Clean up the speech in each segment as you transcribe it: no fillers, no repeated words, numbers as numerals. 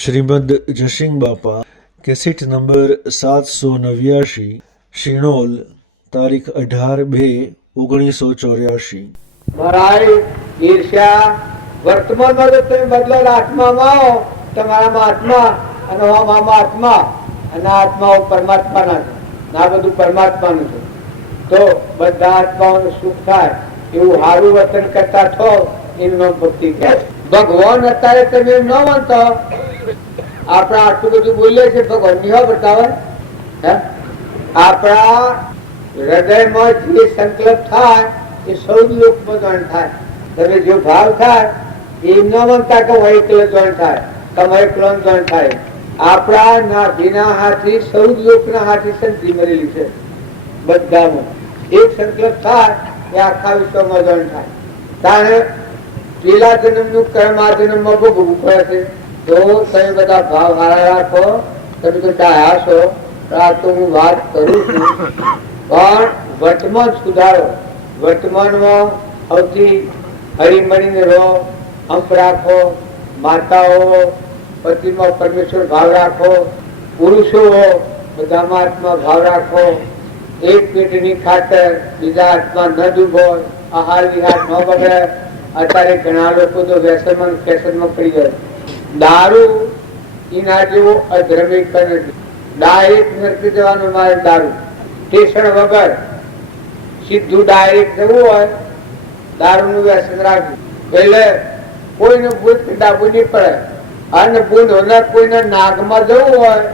શ્રીમદ જસિંગ બાપા cassette number 789 Shinol તારીખ 18/2/1984। મહારાજ ઈર્ષ્યા વર્તમાનમાં જો તમે બદલો આત્મામાં આવો તમારામાં આત્મા અને આમાં આત્મા અને આત્માઓ પરમાત્માના છે આ બધું પરમાત્માનું છે તો બધા આત્માઓનું સુખ થાય એવું સારું વર્તન કરતા થો એનું નામ ભક્તિ કહે। ભગવાન અત્યારે તમે ન માનતો આપણે આટલું બધું બોલીએ છીએ ભગવાન નિહો બતાવે આપણા હૃદયમાં જે સંકલ્પ થાય એ સૌ લોકમાં જોઈન થાય। તમે જો ભાવ થાય એમ ન માનતા કે હું એકલો જોઈન થાય તમે એકલો જોઈન થાય। આપણા નાભીના હાથથી સૌ લોકના હાથથી સંતિ મરેલી છે બધામાં એક સંકલ્પ થાય એ આખા વિશ્વમાં જોઈન થાય। તારે પેલા જન્મનું કર્મ આ જન્મમાં ભોગવવું પડે છે તો તમે બધા ભાવ હારા રાખો। તમે તો ચાહ્યા છો આ તો હું વાત કરું છું પણ વર્તમાન સુધારો। વર્તમાનમાં સૌથી હળીમળીને રહો અંક રાખો। માતાઓ પતિમાં પરમેશ્વર ભાવ રાખો। પુરુષો બધામાં આત્મા ભાવ રાખો। એક પેટની ખાતર બીજા આત્મા ન ડૂબો। આહાર વિહાર ન બગડે। અત્યારે ઘણા લોકો તો વ્યસનમાં ફેશનમાં પડી જાય। દારૂ એના જેવો અધર્મિક નથી। ડાયરેક્ટ નરકી જવાનું મારે દારૂ ટેશન વગર સીધું ડાયરેક્ટ જવું હોય દારૂનું વ્યસન રાખવું। એટલે કોઈને ભૂત ડાબુ નહીં પડે અને ભૂત કોઈને નાગમાં જવું હોય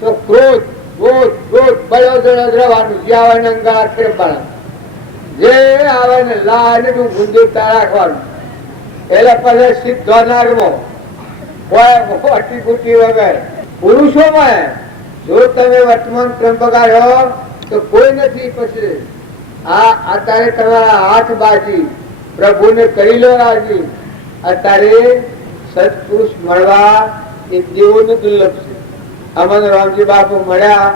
તો ક્રોધ ક્રોધ ક્રોધ બળો રવાનું જે આવે ને અંગાળા ખેરવાના જે આવે ને લાને ગુંદુ રાખવાનું। એટલે પછી સીધો નાગમાં અટી ગુટી વગર। પુરુષોમાં જો તમે વર્તમાન ક્રમ બગાડ્યો તો કોઈ નથી। પછી આ અત્યારે તમારા હાથ બાજી પ્રભુને કરી લો રાજી। અત્યારે સત્પુરુષ મળવા એ દેવોનું દુર્લભ છે। અમને રામજી બાપુ મળ્યા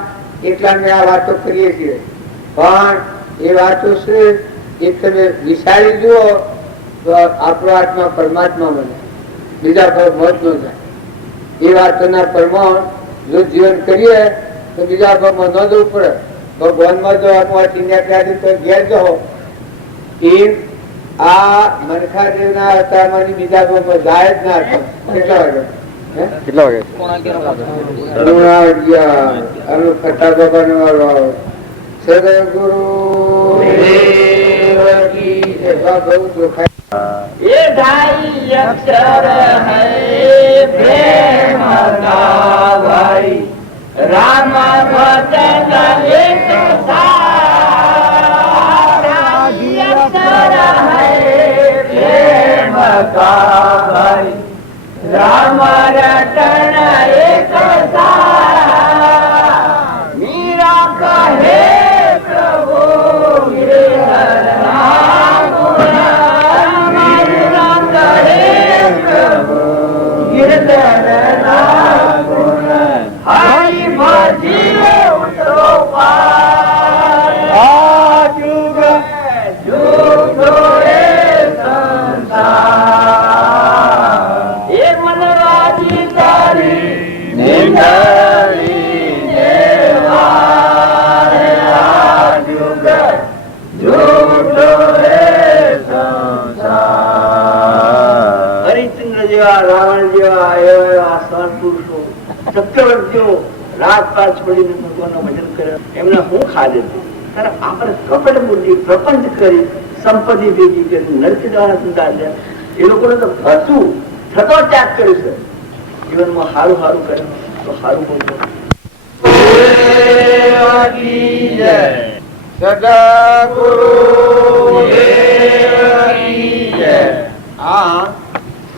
એટલા અમે આ વાતો કરીએ છીએ પણ એ વાતો છે એ તમે વિચારી જુઓ તો આપણો આત્મા પરમાત્મા બને બીજા પર મોત ન જાય। એ વાતોના પ્રમાણ જો જીવન કરીએ તો બીજા ભાગમાં ન જવું પડે। ભગવાનમાં જો આત્માથી તો ઘેર જાઓ એમ આ મનખા દેવના અવતારમાંથી બીજા ભાગમાં જાય જ ના હતા। કેટલા વાગે ફટા બાબા સદગુરુ ये ढाई अक्षर है प्रेम का भाई राम भजन एक अक्षर है प्रेम का भाई राम रटन एक मीरा कहे प्रभु ચક્રવર્તીઓ રાત પાસ પડીને ભગવાનનું ભજન કરે એમને હું ખાધે ત્યારે આપણે કપટ બુદ્ધિ પ્રપંચ કરી સંપત્તિ ભેગી કરી નરકી જવાના ચિંતા છે। એ લોકોને તો હતું થતો ત્યાગ કર્યું છે જીવનમાં સારું સારું કરે તો સારું બોલવું।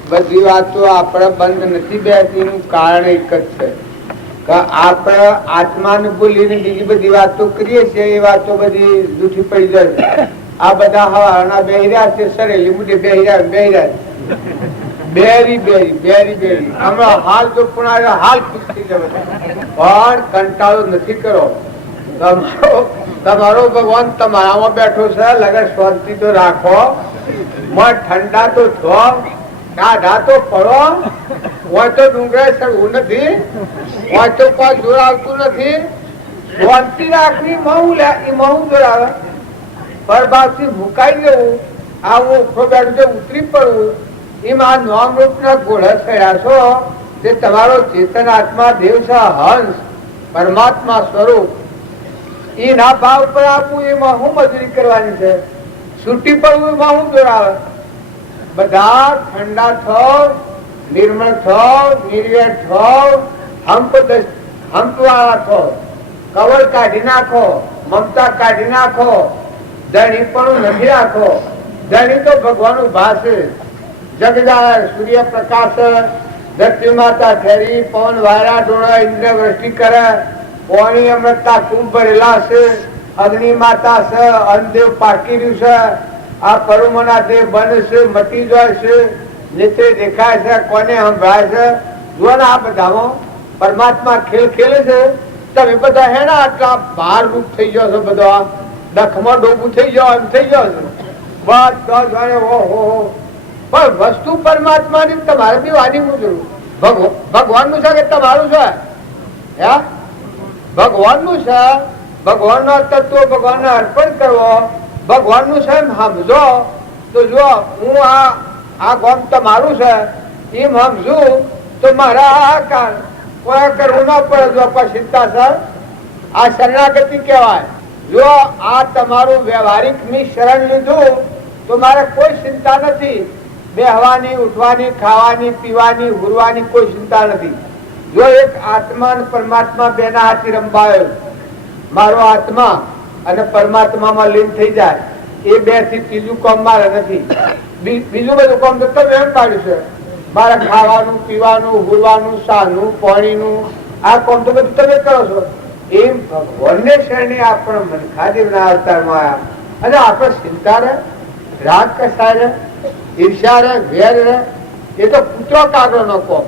બધી વાતો આપણે બંધ નથી બેસતી એનું કારણ એક જ છે કે આપણે આત્માને ભૂલીને બીજી બધી વાતો કરીએ છીએ એ વાતો બધી જૂઠી પડી જાય। આ બધા હવાના બેહર્યા છે સરેલી મુઠે બેહર્યા બેરી બેરી બેરી બેરી હમણાં હાલ જો પણ હાલ ખુશ થઈ જાય પણ કંટાળો નથી કરો। તમારો ભગવાન તમારામાં બેઠો છે લગન શાંતિ તો રાખો મન ઠંડા તો થો કાઢા તો પડો હોય તો ડુંગરા ચડવું નથી, હોય તો કોઈ જોર આવતું નથી. શાંતિ રાખવી મહુ લે એ મહુ જોર આવે. પરભાવથી મુકાઈ જવું, આવું ઉખો બેઠું ઉતરી પડવું, એમાં નામ રૂપના ઘોડા થયા છો. તે તમારો ચેતન આત્મા દેવ છે, હંસ પરમાત્મા સ્વરૂપ. એ ના ભાવ પર આપવું એમાં હું મજૂરી કરવાની છે. છૂટી પડવું એમાં હું જોર આવે. બધા ઠંડા થાવ, નિર્મળ થાવ, નિર્વેર થાવ, હંપવાળા થાવ. કવર કાઢી નાખો, મમતા કાઢી નાખો, ધણી પણ નથી રાખો. ધણી તો ભગવાન ઉભા છે. જગદાર સૂર્યપ્રકાશ, ધરતી માતા ઠેરી, પવન વાયરા ડોળા, ઇન્દ્ર વૃષ્ટિ કરે, પાણી અમૃતતા કુંભ ભરેલા છે, અગ્નિ માતા છે, અન્નદેવ પાકી રહ્યું છે, આ પરુમના દેવ બને છે, મટી જાય છે, નેત્રે દેખાય છે, કોને સંભળાય છે. જુઓ ને આ બધામાં પરમાત્મા ખેલ ખેલે છે. તમે બધા હે ને આટલા ભાર રૂપ થઈ ગયો છો, બધા દખમાં ડોબું થઈ જાવ એમ થઈ જાવ છો. બધા જાણે ઓહો, પણ વસ્તુ પરમાત્માની તમારે બી વાની મુજરું ભગવાનનું છે કે તમારું છે? હે, ભગવાનનું છે. ભગવાનનો તત્વ ભગવાનને અર્પણ કરવો, ભગવાનનું છે એમ સમજો. તો જો હું આ ગામ તમારું છે એમ સમજુ તો મારા આ કોઈ કરવું ના પડે. જો કોઈ ચિંતા છે, આ શરણાગતિ કહેવાય. જો આ તમારું વ્યવહારિક ની શરણ લીધું તો મારે કોઈ ચિંતા નથી. બેહવાની, ઉઠવાની, ખાવાની, પીવાની, હુરવાની કોઈ ચિંતા નથી. જો એક આત્મા અને પરમાત્મા બેના હાથી રંબાયો, મારો આત્મા અને પરમાત્મામાં લીન થઈ જાય, એ બે થી ત્રીજું કામ મારે નથી. બીજું બધું કામ તો તમે એમ પાડ્યું છે. મારે ખાવાનું, પીવાનું, હુરવાનું, સાનું, પાણીનું, આ કામ તો બધું તમે કરો છો. એમ ભગવાનને શરણે આપણે મનખાદેવના અવતારમાં આવ્યા અને આપણે ચિંતા રહે, રાગ કસાય રહે, ઈર્ષા રહે, વેર રહે, એ તો પુત્રો કાગળો નો કોમ.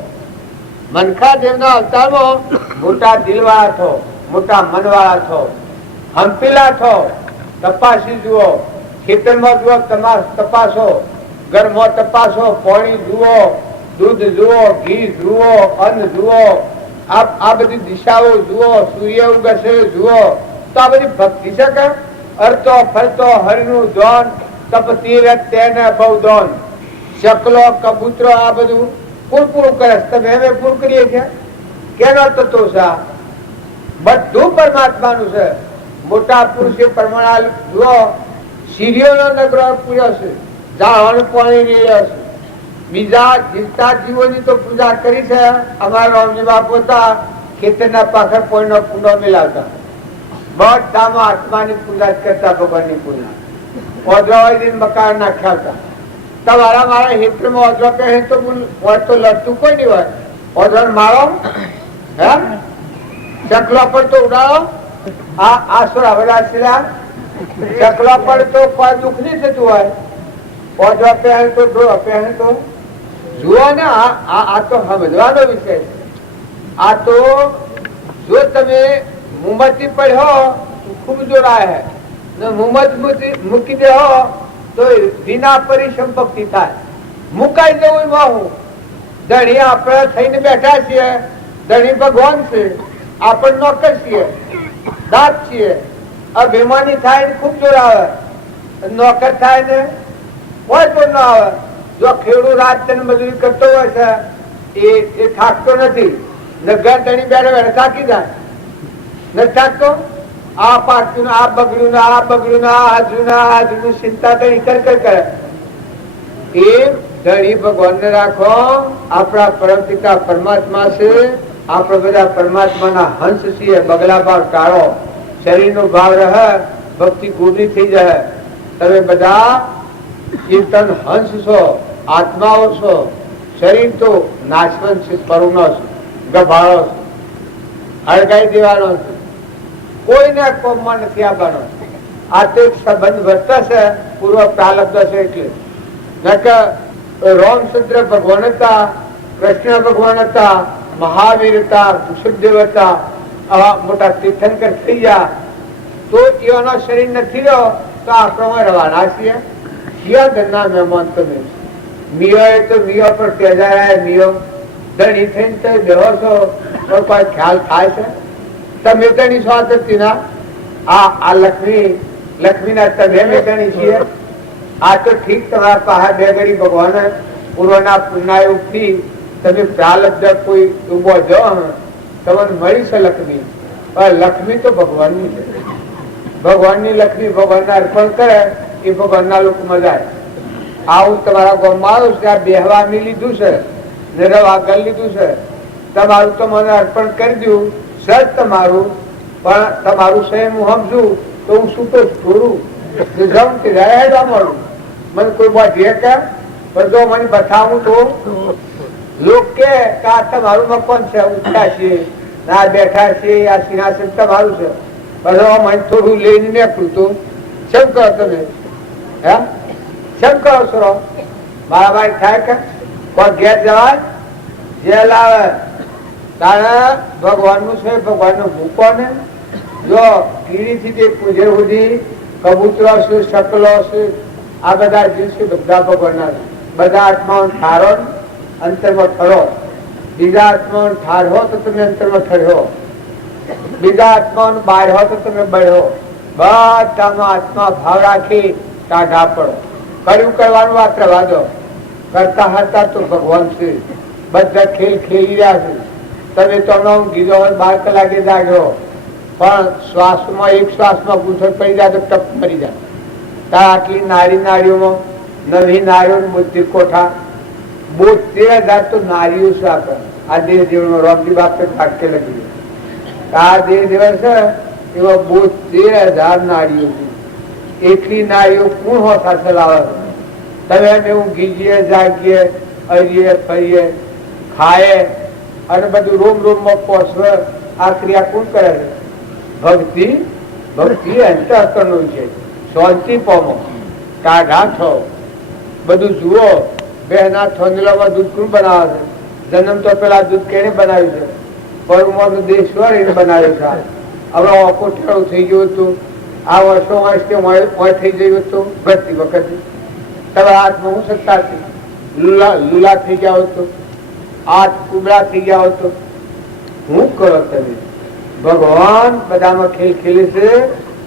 મનખાદેવના અવતારમાં મોટા દિલવાળા થો, મોટા મનવાળા થો, હંપીલા થો, તપાસી જુઓ, ખેતરમાં જુઓ, તપાસો, ઘરમાં તપાસો, પાણી જુઓ, દૂધ જુઓ, ઘી જુઓ, અન્ન જુઓ, આ બધી દિશાઓ જુઓ, સૂર્ય ઉગશે જુઓ. તો આ બધી ભક્તિ છે કે? અરતો ફરતો હરિનું ધોન, તપ તીરથ તેને બહુ ધોન, ચકલો કબૂતરો આ બધું પૂરું પૂરું કરે. તમે એમ પૂરું કરીએ છીએ કેનો તત્વ છે? બધું પરમાત્માનું છે. મોટા પુરુષે પ્રમાણ જુઓ, સિરિયોનો નગરો પૂર્યો છે, ઝાડવાનું પાણી રહ્યા છે. બીજા જીવતા જીવોની તો પૂજા કરી છે. અમારા રામજી બાપુ હતા, ખેતરના પાછળ પોઈનો કુંડો મિલાવતા, બધામાં આત્માની પૂજા કરતા, ભગવાનની પૂજા. ઓધરાવાળી મકાન નાખ્યા હતા. તમારા મારા હેત્રમાં ઓધરો પહેરે તો હોય તો લડતું કોઈ નહીં હોય. ઓધરો મારો, હે ચકલો પર તો ઉડાડો. આ સુરા બધા ચકલો પર તો કોઈ દુઃખ નહીં થતું હોય. ઓધરો પહેરે તો ડોળો પહેરે તો જુઓ ને. આ તો સમજવાનો વિષય છે. આ તો જો તમે મુંબતી પડ્યો ખૂબ જોડાય હે ને મુંબત મૂકી દે તો વિના પરિસંપત્તિ થાય. મુકાઈ જવું એમાં હું ધણી આપણે થઈને બેઠા છીએ. ધણી ભગવાન છે, આપણે નોકર છીએ, દાસ છીએ. અભિમાની થાય ને ખૂબ જોર આવે, નોકર થાય ને કોઈ પણ ના આવે. જો ખેડૂત રાત મજૂરી કરતો હોય છે એ થાકતો નથી. ઘર ધણી બેઠા બેઠા થાકી જાય, નથી થાકતો. આ પાકતું, આ બગડ્યું, આ બગડ્યું, આ જૂનું ચિંતા ધણી કર કરે. એ ધણી ભગવાન ને રાખો. આપણા પરમ પિતા પરમાત્મા છે. આપણે બધા પરમાત્માના હંસ છીએ. બગલા ભાવ ટાળો, શરીર નો ભાવ રહે, ભક્તિ ગુની થઈ જાય. તમે બધા કીર્તન હંસ છો, આત્માઓ છો. શરીર તો નાશવંત છે, પરુનો છે, ગભાળો છે, હળગાઈ દેવાનો છે. કોઈને કોમમાં નથી આવવાનો. આ તો એક સંબંધ વર્તા છે, પૂર્વ પ્રાલબ્ધ છે. એટલે રામચંદ્ર ભગવાન હતા, કૃષ્ણ ભગવાન હતા, મહાવીર હતા, ઋષભદેવ હતા, આવા મોટા તીર્થંકર થઈ ગયા. તો એવાનો શરીર નથી રહ્યો તો આપણે રવાના છીએ. શિયા ધરના મહેમાન તમે મિયો એ તો મિયો પર તેજારા મિયો ધણી થઈને તો બેહો છો તો કોઈ ખ્યાલ થાય છે? તમે ધણી છો આદતીના? આ લક્ષ્મીના તમે મેઘણી છીએ. આ તો ઠીક તમારા પાસે બે ઘડી ભગવાન પૂર્વના પુણ્યાયુગથી તમે પ્રાલબ્ધ કોઈ ઉભો જો તમને મળી છે લક્ષ્મી. લક્ષ્મી તો ભગવાનની છે. ભગવાનની લક્ષ્મી ભગવાનને અર્પણ કરે એ ભગવાનના લોકો મજા આવે. આવું તમારા ગામમાં આવ્યું છે, આ બેહવા મેં લીધું છે ને રવા આગળ લીધું છે. તમારું તો મને અર્પણ કરી દઉં સજ તમારું, પણ તમારું સ્વયં હું સમજુ તો હું શું તો છોડું મળું. મને કોઈ બાધીએ કે પણ જો મને બતાવું તો લોક કે આ તમારું મકાન છે, ઉઠ્યા છીએ ના બેઠા છીએ, આ સિંહાસન તમારું છે. પછી મને થોડું લઈને નીકળું તો શેમ કરો તમે? હે શેમ કરો છો? મારા ભાઈ થાય કે કોઈ ઘેર જવાય જે લાવે તારે ભગવાનનું છે, ભગવાનનું મૂકો ને. જો કીડીથી તે પૂજે સુધી કબૂતરો છે, શકલો છે, આ બધા જીવ છે બધા ભગવાનના. બધા આત્માઓ ઠારો અંતરમાં ઠરો. બીજા આત્માઓ ઠાર હો તો તમે અંતરમાં ઠર્યો, બીજા આત્માઓ બહાર હો તો તમે બળ્યો. બધામાં આત્મા ભાવ રાખી ટાઢા પડો. કર્યું કરવાનું વાત રવા દો. કરતા હતા તો ભગવાન છે. બધા ખેલ ખેલી રહ્યા છે. તમે તો કીધો હોય 12 કલાકે જાગ્યો પણ શ્વાસમાં એક શ્વાસમાં પૂછો પડી જાય તો ટપ મરી જાય. તાર આટલી નારીઓમાં નવી નારીઓ બુદ્ધિ કોઠા 72,000 તો નારીઓ છે. આપણે આ દેહ જીવનમાં રોમજી બાપ વાક્ય લખી આ દેહ દિવસ છે એવા 72,000 નારીઓ છે. એટલી નારીઓ કોણ હોતા ચલાવે? તમે અમે ઊંઘીએ જાગીએ હરીએ ફરીએ ખાએ અને બધું રોમ માં પોષવે. આ ક્રિયા કોણ કરે છે? ભક્તિ અંતઃકરણનું છે. શાંતિ પામો, ટાઢા થો, બધું જુઓ. બેના થોંદલામાં દૂધ કોણ બનાવે છે? જન્મ તો પેલા દૂધ કેને બનાવ્યું છે? પરમાનું દેશ્વર એને બનાવ્યું છે. હવે ઓકોઠેડું થઈ ગયું હતું. આ વર્ષો થઈ ગયું હતું. ભરતી વખતે તમે હાથમાં હું સત્તા છે લુલા થઈ ગયા હતો, હાથ કુબડા થઈ ગયા હતો. હું કરો તમે? ભગવાન બધામાં ખેલ ખેલે છે.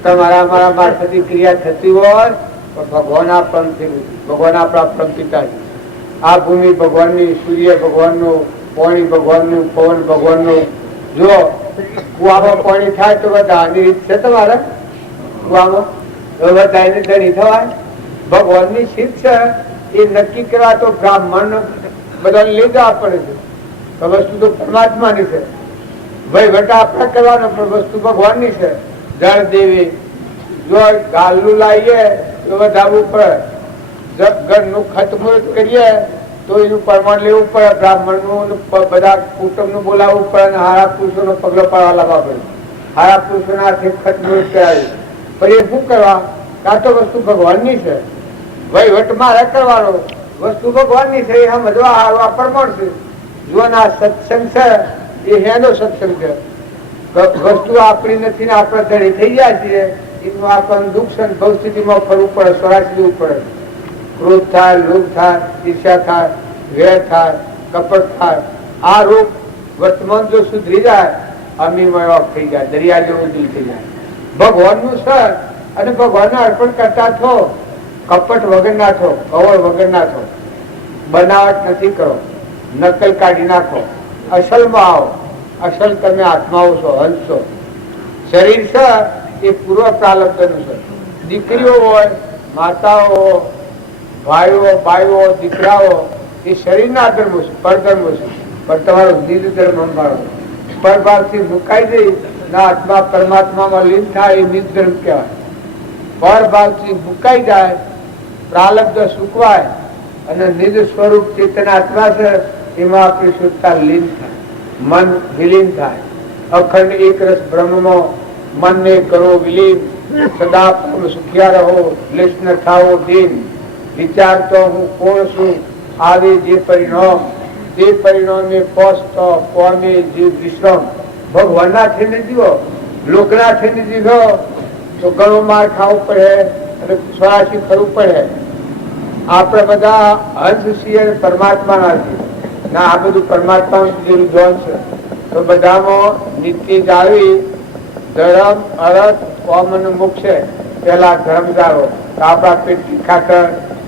તમારા મારા મારફતી ક્રિયા થતી હોય પણ ભગવાન આ પરમ છે. ભગવાન આપણા પરમ પિતા છે. આ ભૂમિ ભગવાનની, સૂર્ય ભગવાનનું, પાણી ભગવાનનું, પવન ભગવાનનું. જો કુવામાં પાણી થાય તો બધાની રીત છે તમારે કુવામાં બધાને ધણી થવાય. ભગવાનની શીત છે એ નક્કી કરવા તો બ્રાહ્મણ બધાને લઈ જવા પડે છે. વસ્તુ તો પરમાત્માની છે. વહીવટ આપણે કરવાનો પણ વસ્તુ ભગવાનની છે. જળ દેવી જો ગાલનું લાવીએ તો વધારવું પડે. ઘરનું ખતમુહૂર્ત કરીએ તો એનું પ્રમાણ લેવું પડે. બ્રાહ્મણનું બધા કુટુંબનું બોલાવવું પડે. હારા પુરુષોનો પગલો પાડવા લાવવા પડે. હારા પુરુષોના હાથે ખતમુહૂર્ત કરાવી પછી શું કરવા? કાં તો વસ્તુ ભગવાનની છે, વહીવટ મારે કરવાનો. વસ્તુ ભગવાનની છે એ સમજવા હારવા પ્રમાણ છે. જો ના સત્સંગ છે એ હેનો સત્સંગ છે. વસ્તુ આપણી નથી ને આપણે ધણી થઈ જાય છીએ એનું આપણને દુઃખ છે. ભવસ્થિતિમાં ફરવું પડે, સ્વરાજ દેવું પડે. ક્રોધ થાય, લોભ થાય, ઈર્ષ્યા થાય, વેર થાય, કપટ થાય. આ રોગ વર્તમાન જો સુધરી જાય અમીમય ઓફ થઈ જાય, દરિયા જેવું દિલ થઈ જાય. ભગવાનનું સર અને ભગવાનને અર્પણ કરતા થો. કપટ વગર ના થો, કવળ વગર ના થો. બનાવટ નથી કરો, નકલ કાઢી નાખો. અસલમાં આવો. અસલ તમે આત્માઓ છો, હંસ છો. શરીર છે એ પૂર્વ પ્રાલબ્ધનું છે. દીકરીઓ હોય, માતાઓ, ભાઈઓ, બાઈઓ, દીકરાઓ એ શરીરના ધર્મો છે, પરધર્મો છે. પણ તમારો નિજ ધર્મ સંભાળો. પરભાવથી મુકાઈ જઈ ના આત્મા પરમાત્મામાં લીન થાય એ નિજ ધર્મ કહેવાય. પરભાવથી મુકાઈ જાય, પ્રાલબ્ધ સુકવાય અને નિજ સ્વરૂપ ચેતન આત્મા છે એમાં આપણી શુદ્ધતા લીન થાય, મન વિલીન થાય. અખંડ એક રસ બ્રહ્મમાં મનને કરો વિલીન. સદા પરમ સુખિયા રહો, ક્લેશ ન થાવો દીન. વિચારતો હું કોણ છું, આવે જે પરિણામ, તે પરિણામે પહોંચતો કોમે જીવ વિશ્રામ. ભગવાનના થઈને જીવો, લોકના થઈને જીવો તો ઘણો માર ખાવું પડે અને સ્વરાશી કરવું પડે. આપણે બધા હંસ છીએ, પરમાત્માના છીએ. ના આ બધું પરમાત્મા જેવું જોન છે. તો બધામાં નીતિ જાળવી ધર્મ અર્થ કોમ અને મોક્ષ પેલા ધર્મ જાળવો તો આપણા પેટની ખાતર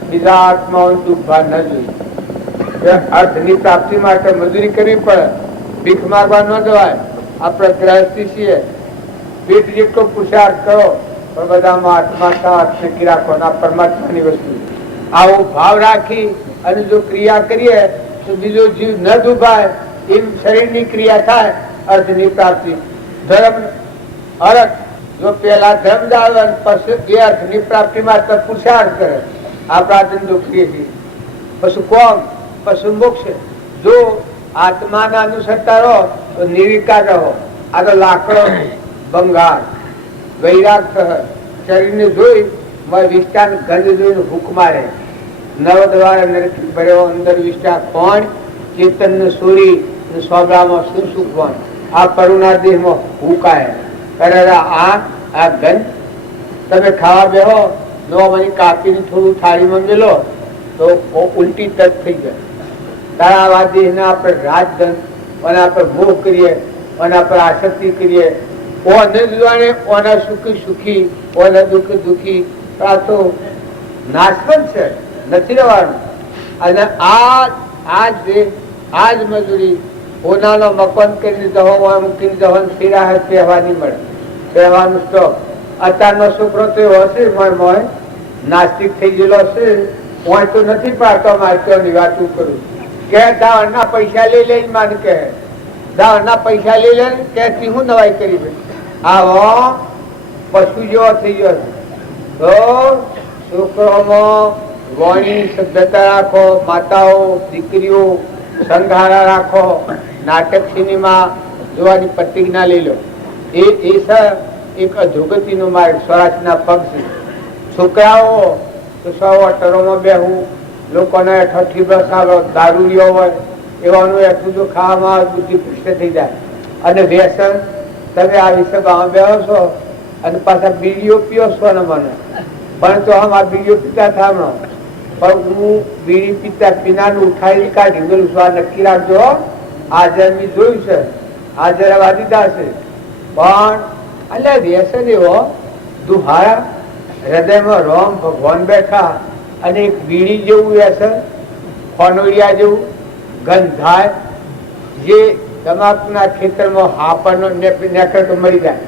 બીજા આત્માઓ દુઃખ ભાર ન જોઈએ. અર્થની પ્રાપ્તિ માટે મજૂરી કરવી પડે, ભીખ માગવા ન જવાય. આપણે ગ્રહસ્થી છીએ, પેટ જેટલો પુરુષાર્થ કરો પણ બધામાં આત્મા સાથે રાખો. આ પરમાત્માની વસ્તુ. આવો ભાવ રાખી અને જો ક્રિયા કરીએ તો બીજો જીવ ન દુભાય એમ શરીરની ક્રિયા થાય. અર્થની પ્રાપ્તિ ધર્મ અર્થ જો પેલા ધર્મ જાળવે પછી એ અર્થની પ્રાપ્તિ માટે પુરુષાર્થ કરે. આપણા ધંધો કરીએ છીએ પછી કોમ પછી મોક્ષ. જો આત્માના અનુસરતા રહો તો નિર્વિકાર રહો. આ તો લાકડો બંગાળ વૈરાગ શરીરને જોઈ વિષ્ટા ગંધ જોઈને ભૂખ મારે. નવ દ્વારા નરકી ભર્યો અંદર વિષ્ટા કોણ ચેતન ને સૂરી સ્વભાવમાં શું સુખ કોણ. આ કરુણા દેહમાં ભૂકાય કરે આ ગંધ. તમે ખાવા બેહો નો મને કાપીને થોડું થાળીમાં મેલો તો ઉલટી તક થઈ જાય. તારા દેહને આપણે રાજગંધ અને આપણે મોહ કરીએ અને આપણે આસક્તિ કરીએ. ઓને જાણે ઓના સુખી સુખી ઓના દુઃખી દુઃખી. આ તો નાશવંત છે, નથી રહેવાનું. અને આજ મજૂરી ઓનાનો મકાન કરીને દહો મૂકીને દહન ફેરા કહેવાની મળે. કહેવાનું સ્ટોપ. અત્યારનો છોકરો તો એવો હશે મોય નાસ્તિક થઈ ગયેલો હશે. હું તો નથી પાડતો મારી વાતું કરું કે દાવણના પૈસા લઈ લઈને માન કે દાવણના પૈસા લઈ લઈને કે હું નવાઈ કરી. આવો પશુ જેવો થઈ ગયો તો છોકરોમાં ગોણી સભ્યતા રાખો. માતાઓ દીકરીઓ સંઘારા રાખો. નાટક સિનેમા જોવાની પ્રતિજ્ઞા લઈ લો. એ એક અધોગતિનો માર્ગ સ્વરાજના પગ છે. છોકરાઓ તો સૌ અટરોમાં બેહવું, લોકોને ઠઠી બસાવો, દારૂડિયો હોય એવાનું એટલું જો ખાવામાં બુદ્ધિ પૃષ્ઠ થઈ જાય. અને વ્યસન તમે આ વિષયમાં બેહો છો અને પાછા બીડીઓ પીઓ છો ને મને પણ તો આમ આ બીડીઓ પીતા થામણો પણ હું બીડી પીતા પીનાનું ઉઠાવી કાઢી ગયેલું સ્વાદ નક્કી રાખજો. આજે મેં જોયું છે, આજે વાદીદા છે પણ એટલે વ્યસન એવો દુહારા હૃદયમાં રોમ ભગવાન બેઠા અને એક બીડી જેવું વ્યસન ખોનોડિયા જેવું ગંધાય જે તમાકના ખેતરમાં હાપરનો નેકર તો મરી જાય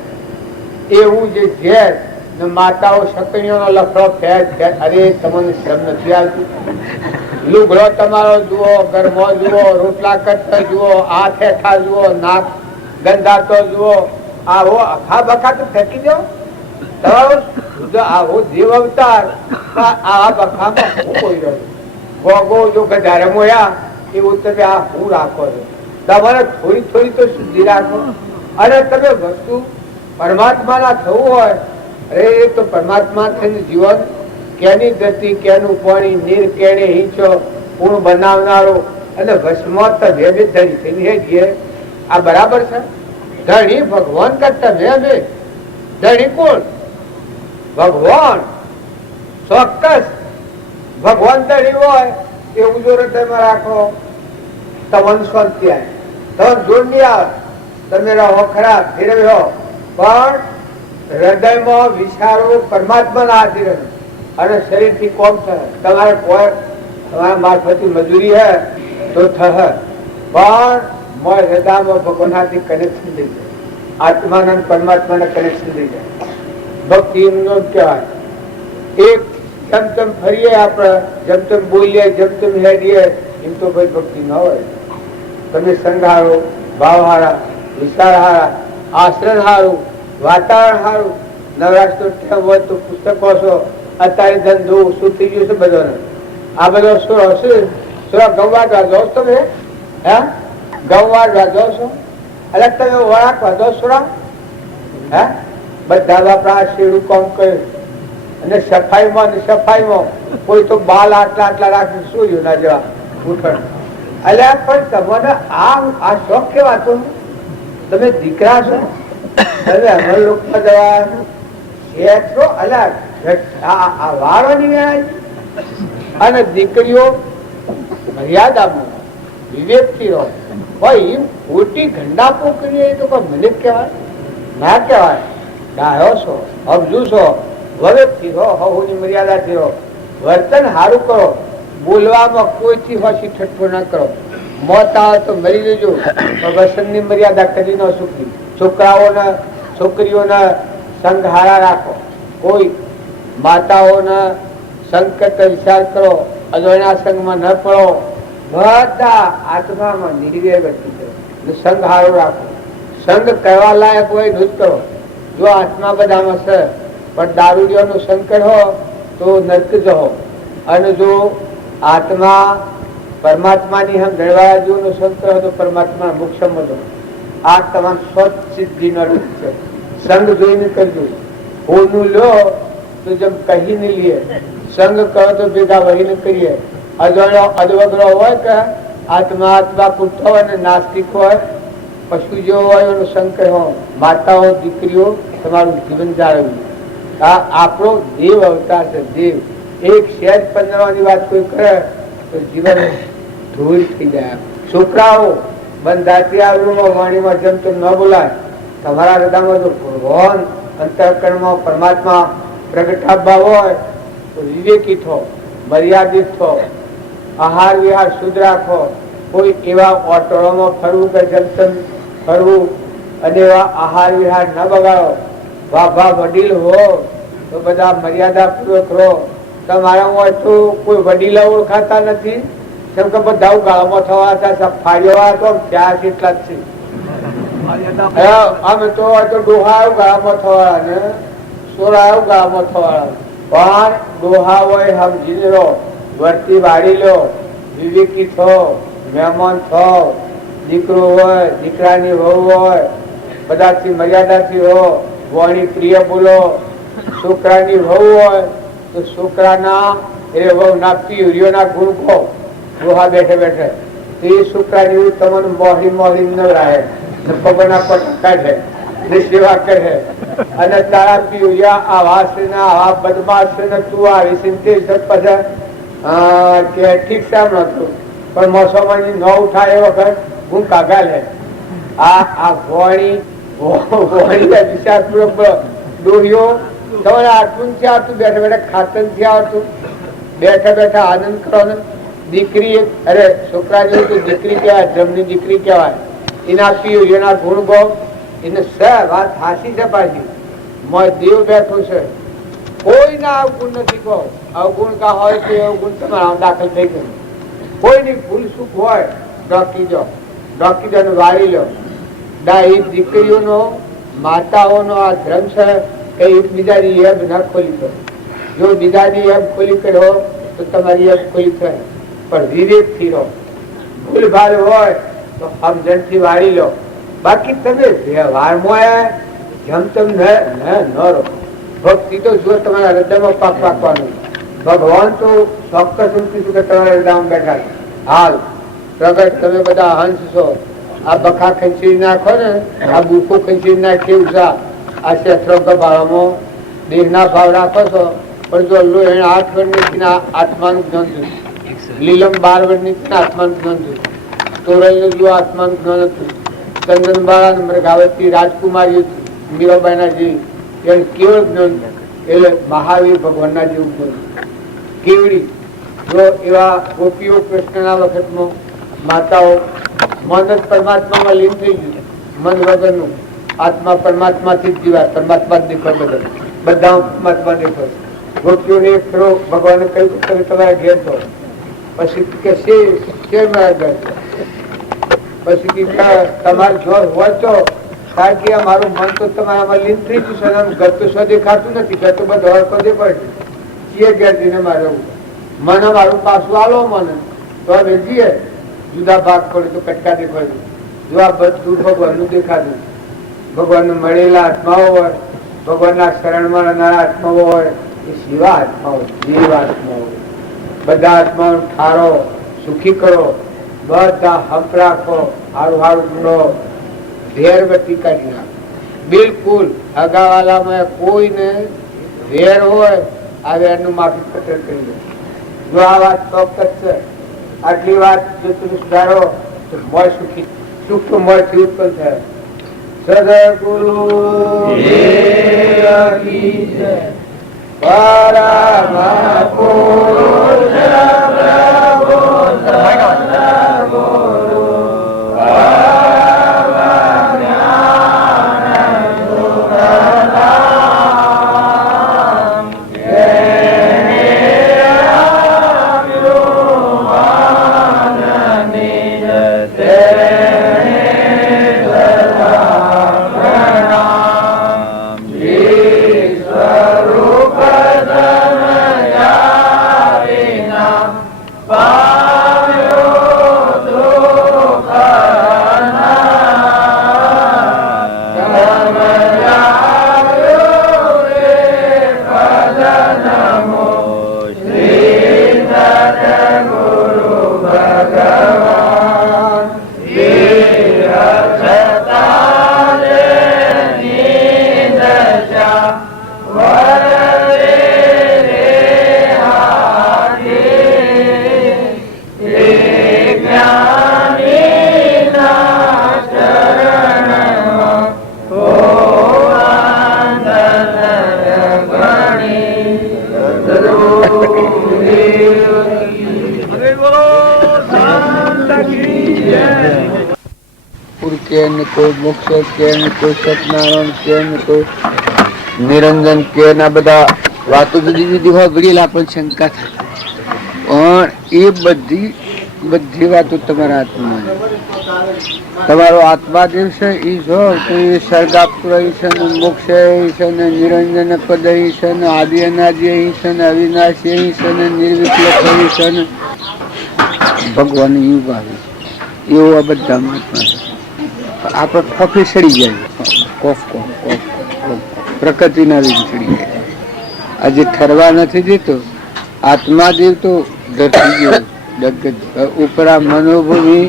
એવું જે ઝેર ને માતાઓ શકણીઓનો લફડો ફેર ફેર. અરે તમને શ્રમ નથી આવતું. લુગડો તમારો જુઓ, ગરમો જુઓ, રોટલા કરતા જુઓ, હાથ હેઠા જુઓ, નાક ગંધાતો જુઓ. આવો અખા બખા તો ફેંકી દો. આવો જીવ અવતાર આ બખામાં હું કોઈ રહ્યો ગોગો જો ગધારે મોયા એવું તમે આ હું રાખો છો. તમારે થોડી થોડી તો શુદ્ધિ રાખો. અને તમે વસ્તુ પરમાત્માના થવું હોય અરે તો પરમાત્મા થઈને જીવન કેની ગતિ કેનું પાણી નીર કેને હિંચો પૂર્ણ બનાવનારો અને ભસ્મોત ભેભે ધરી થઈને હે. આ બરાબર છે. ધણી ભગવાન કરતા ભેભે ધણી કોણ? ભગવાન. ચોક્કસ ભગવાન ધણી હોય એવું જો હૃદયમાં રાખો તમને શાંતિ આવે. તમે જોડ નહીં આવે. તમે રહો ખરાબ ફેરવે હો પણ હૃદયમાં વિચારો પરમાત્માના આધીન અને શરીરથી કોમ થાય. તમારે કોઈ તમારા મારફતી મજૂરી હે તો થશે પણ હૃદયમાં ભગવાનથી કનેક્શન થઈ જાય. આત્માના પરમાત્માના કનેક્શન થઈ જાય. ભક્તિ એમનો કહેવાય. એક જેમ તેમ ફરીએ આપણે જેમ તેમ બોલીએ જેમ તેમ હેડીએ એમ તો ભાઈ ભક્તિ ન હોય. તમે સંઘારો ભાવ હારા વિચાર હારા આશ્રય હારું વાતાવરણ સારું નવરાષ્ટ્ર હોય તો પુસ્તકો છો. અત્યારે ધંધો શું થઈ ગયું છે બધાને. આ બધો શું હશે ગૌવાર વાંધો તમે હે ગૌવાર વાંધો છો એટલે તમે વળાક વાંધો છો હે બધા બાપડા શેડું કામ કર્યું અને સફાઈમાં કોઈ તો બાલ આટલા આટલા રાખી શું રહ્યું ના જેવા ઉઠણ. એટલે પણ તમને આ શોખ કેવાતો. તમે દીકરા છો તમે અમર લોકમાં જવા વાળવાની અને દીકરીઓ મર્યાદામાં વિવેકથી રહો. ભાઈ ખોટી ગંડાપો કરીએ તો કોઈ મને કહેવાય ના કહેવાય. ડાયો છો, સમજુ છો, વિવેકથી રહો, હવની મર્યાદાથી રહો, વર્તન સારું કરો, બોલવામાં કોઈથી હોશી ઠઠ્ઠો ના કરો. મોત આવે તો મરી લેજો, પણ વસનની મર્યાદા કરી ન ચૂકવી. છોકરાઓને છોકરીઓના સંગ હારા રાખો, કોઈ માતાઓના સંગ કરતા વિચાર કરો, અજોના સંગમાં ન પડો. બધા આત્મામાં નિર્વેર વ્યક્તિ કરો, સંગ હારો રાખો. સંગ કરવા લાયક હોય નું જ કરો. જો આત્મા બધામાં છે પણ દારૂડિયાનો સંગ કરો તો નર્ક જહો. અને જો આત્મા પરમાત્માની હમ ઘડવાળા જીવનો સંગ કરો તો પરમાત્મા મોક્ષ મળો. આ તમામ સ્વચ્છ સિદ્ધિનો રૂપ છે. સંગ જોઈને કરજો. હોનું લો તો જેમ કહીને લઈએ, સંગ કરો તો ભેગા વહીને કરીએ. અજોડો અદવગડો હોય કે આત્મા પૂરતો હોય ને નાસ્તિક હોય, પશુ જેવો હોય એનો સંગ કહો. માતાઓ દીકરીઓ તમારું જીવન જાળવ્યું. આ આપણો દેવ અવતાર છે. દેવ એક સહેજ પંદરવાની વાત કોઈ કરે તો જીવન ધૂળ થઈ જાય. છોકરાઓ બંધાતી આવૃમાં વાણીમાં જેમ તેમ ન બોલાય. તમારા હૃદયમાં જો ભગવાન અંતઃકરણમાં પરમાત્મા પ્રગટાવવા હોય તો વિવેકી થો, મર્યાદિત થો, આહાર વિહાર શુદ્ધ રાખો. કોઈ એવા ઓટોમાં ફરવું કે જેમ તેમ ફરવું અને એવા આહાર વિહાર ન બગાડો. વાભા વડીલ હો તો બધા મર્યાદા પૂર્વક રહો. તમારા હોય તો કોઈ વડીલા ઓળખાતા નથી, કેમ કે બધા ગાળામાં થવા હતા, ફાળ્યો તો ત્યાં એટલા જ છે. અમે તો ડોહા ગાળામાં થવાના ને સોળા ગાળામાં થવાના. પણ ડોહા હોય સમજી લો, વર્તી વાળી લો, વિવેકી થો, મહેમાન થો. દીકરો હોય, દીકરાની વહુ હોય, બધાથી મર્યાદાથી હો, વાણી પ્રિય બોલો. છોકરાની વહુ હોય તો છોકરાના એ વહુ ના પીરિયોના ગુણ કહો. ડોહા બેઠે બેઠે તો એ છોકરાની તમને મોહરી મોહરી ન રહે, પગના પટ કાઢે ને સેવા કરે. અને તારા પીરિયા આવા છે ને આવા બદમાશ છે ને તું આવી છે તે પછી કે ઠીક છે એમ નતું, પણ મોસમમાં ન ઉઠાય એ વખત હું કાગા લે. આ ભોણી વિચારપૂર્વક દોરીઓ તમારે આટલું નથી આવતું. બેઠા બેઠા ખાતર નથી આવતું. બેઠા બેઠા આનંદ કરો ને. દીકરી અરે છોકરા જેવું તો દીકરી કહેવાય, જમની દીકરી કહેવાય. એના પીયું એના ગુણ ગો એને સ વાત હાસી છે. પાછી દેવ બેઠું છે, કોઈના અવગુણ નથી કહો. અવગુણ કા હોય તો અવગુણ તમારા દાખલ થઈ ગયું. કોઈની ભૂલ સુખ હોય ડોકી દો, ડોકી દો વાળી લો. એ દીકરીઓનો માતાઓનો આ ધર્મ છે કે એકબીજાની એબ ના ખોલી કરો. જો બીજાની એબ ખોલી કરો તો તમારી એબ ખોલી થાય. પણ વિવેક થી રહો. ભૂલ ભાલ હોય તો સમજણથી વાળી લો. બાકી તમે વ્યવહારમાં જેમ તેમ ન રહો. ભક્તિ તો જો તમારા હૃદયમાં પાક પાકવાનું. ભગવાન તો ચોક્કસ કીધું કે તમારા હૃદયમાં બેઠા હાલ પ્રગટ તમે બધા હંસ છો. આ બખા ખંચી નાખો ને, આ બુકો ખંચી નાખી ઉષા આ શસ્ત્રો ગભાળામાં દેહ ના ભાવ રાખો છો. પણ જો 8 વર્ષની આત્માનું જ્ઞાન થયું, લીલમ 12 વર્ષની આત્માનું જ્ઞાન થયું, તોરલ જો આત્માનું જ્ઞાન હતું, ચંદનબાળા મૃગાવતી રાજકુમારી મીરાબાઈના જે કેવળ જ્ઞાન એટલે મહાવીર ભગવાનના જેવું જ્ઞાન. કેવડી જો એવા ગોપીઓ કૃષ્ણના વખતમાં માતાઓ મન જ પરમાત્મામાં લીન થઈ ગયું. મન વગરનું આત્મા પરમાત્માથી જ જીવાય, પરમાત્મા જ દેખાય. બધા પરમાત્મા દેખાય. ગોપીઓને એક ફેરો ભગવાને કહ્યું તમે તમારા ઘેર છો. પછી કે શેર મારા ઘર. પછી તમારે જોર હોય તો કારણ કે મારું મન તો તમારામાં લીન થઈ ગયું છે. ઘર તો સ્વ દેખાતું નથી. ઘર તો બધા હરકો દેખાય છે. ચીએ ઘેર જઈને મારે મને મારું પાછું આલો મને તો હવે જઈએ. જુદા ભાગ પડે તો કટકા દેખાય. જો આ બધું ભગવાનનું દેખાતું. ભગવાનને મળેલા આત્માઓ હોય, ભગવાનના શરણમાં રહેનારા આત્માઓ હોય, એ શિવા આત્માઓ, જીવ આત્માઓ. બધા આત્માઓ ઠારો, સુખી કરો, બધા હંપ રાખો, હારું હારું ગુણો, વેરવતી કાઢી નાખો. બિલકુલ અગાવાલામાં કોઈને વેર હોય આ વેરનું માફી પત્ર કરી દે. જો આ વાત ચોક્કસ છે. આટલી વાત જો તમે સુધારો મોય સુખી સુખ તો મોય થી ઉત્પન્ન થાય. સદગુરુ કે ને કોઈ મોક્ષ કે ને કોઈ સત્યનારાયણ કે ને કોઈ નિરંજન કે ના બધા વાતો જુદી જુદી હોય ઘડી આપણને શંકા થાય. પણ એ બધી વાતો તમારા હાથમાં. તમારો આત્મા જે છે એ જો તો એ સર્ગાપુર છે ને મોક્ષ છે ને નિરંજન પદ છે ને આદિ અનાદિ છે ને અવિનાશી છે ને નિર્વિકલ્પ છે ને ભગવાન યુગ આવે એવું આ બધા મહાત્મા છે. આપણે ફફી સડી જાય કોફ કોફ કોફ પ્રકૃતિના લીધે સડી જાય. આજે ઠરવા નથી દેતો આત્માદેવ તો ધરતી ગયો ઉપરા મનોભૂમિ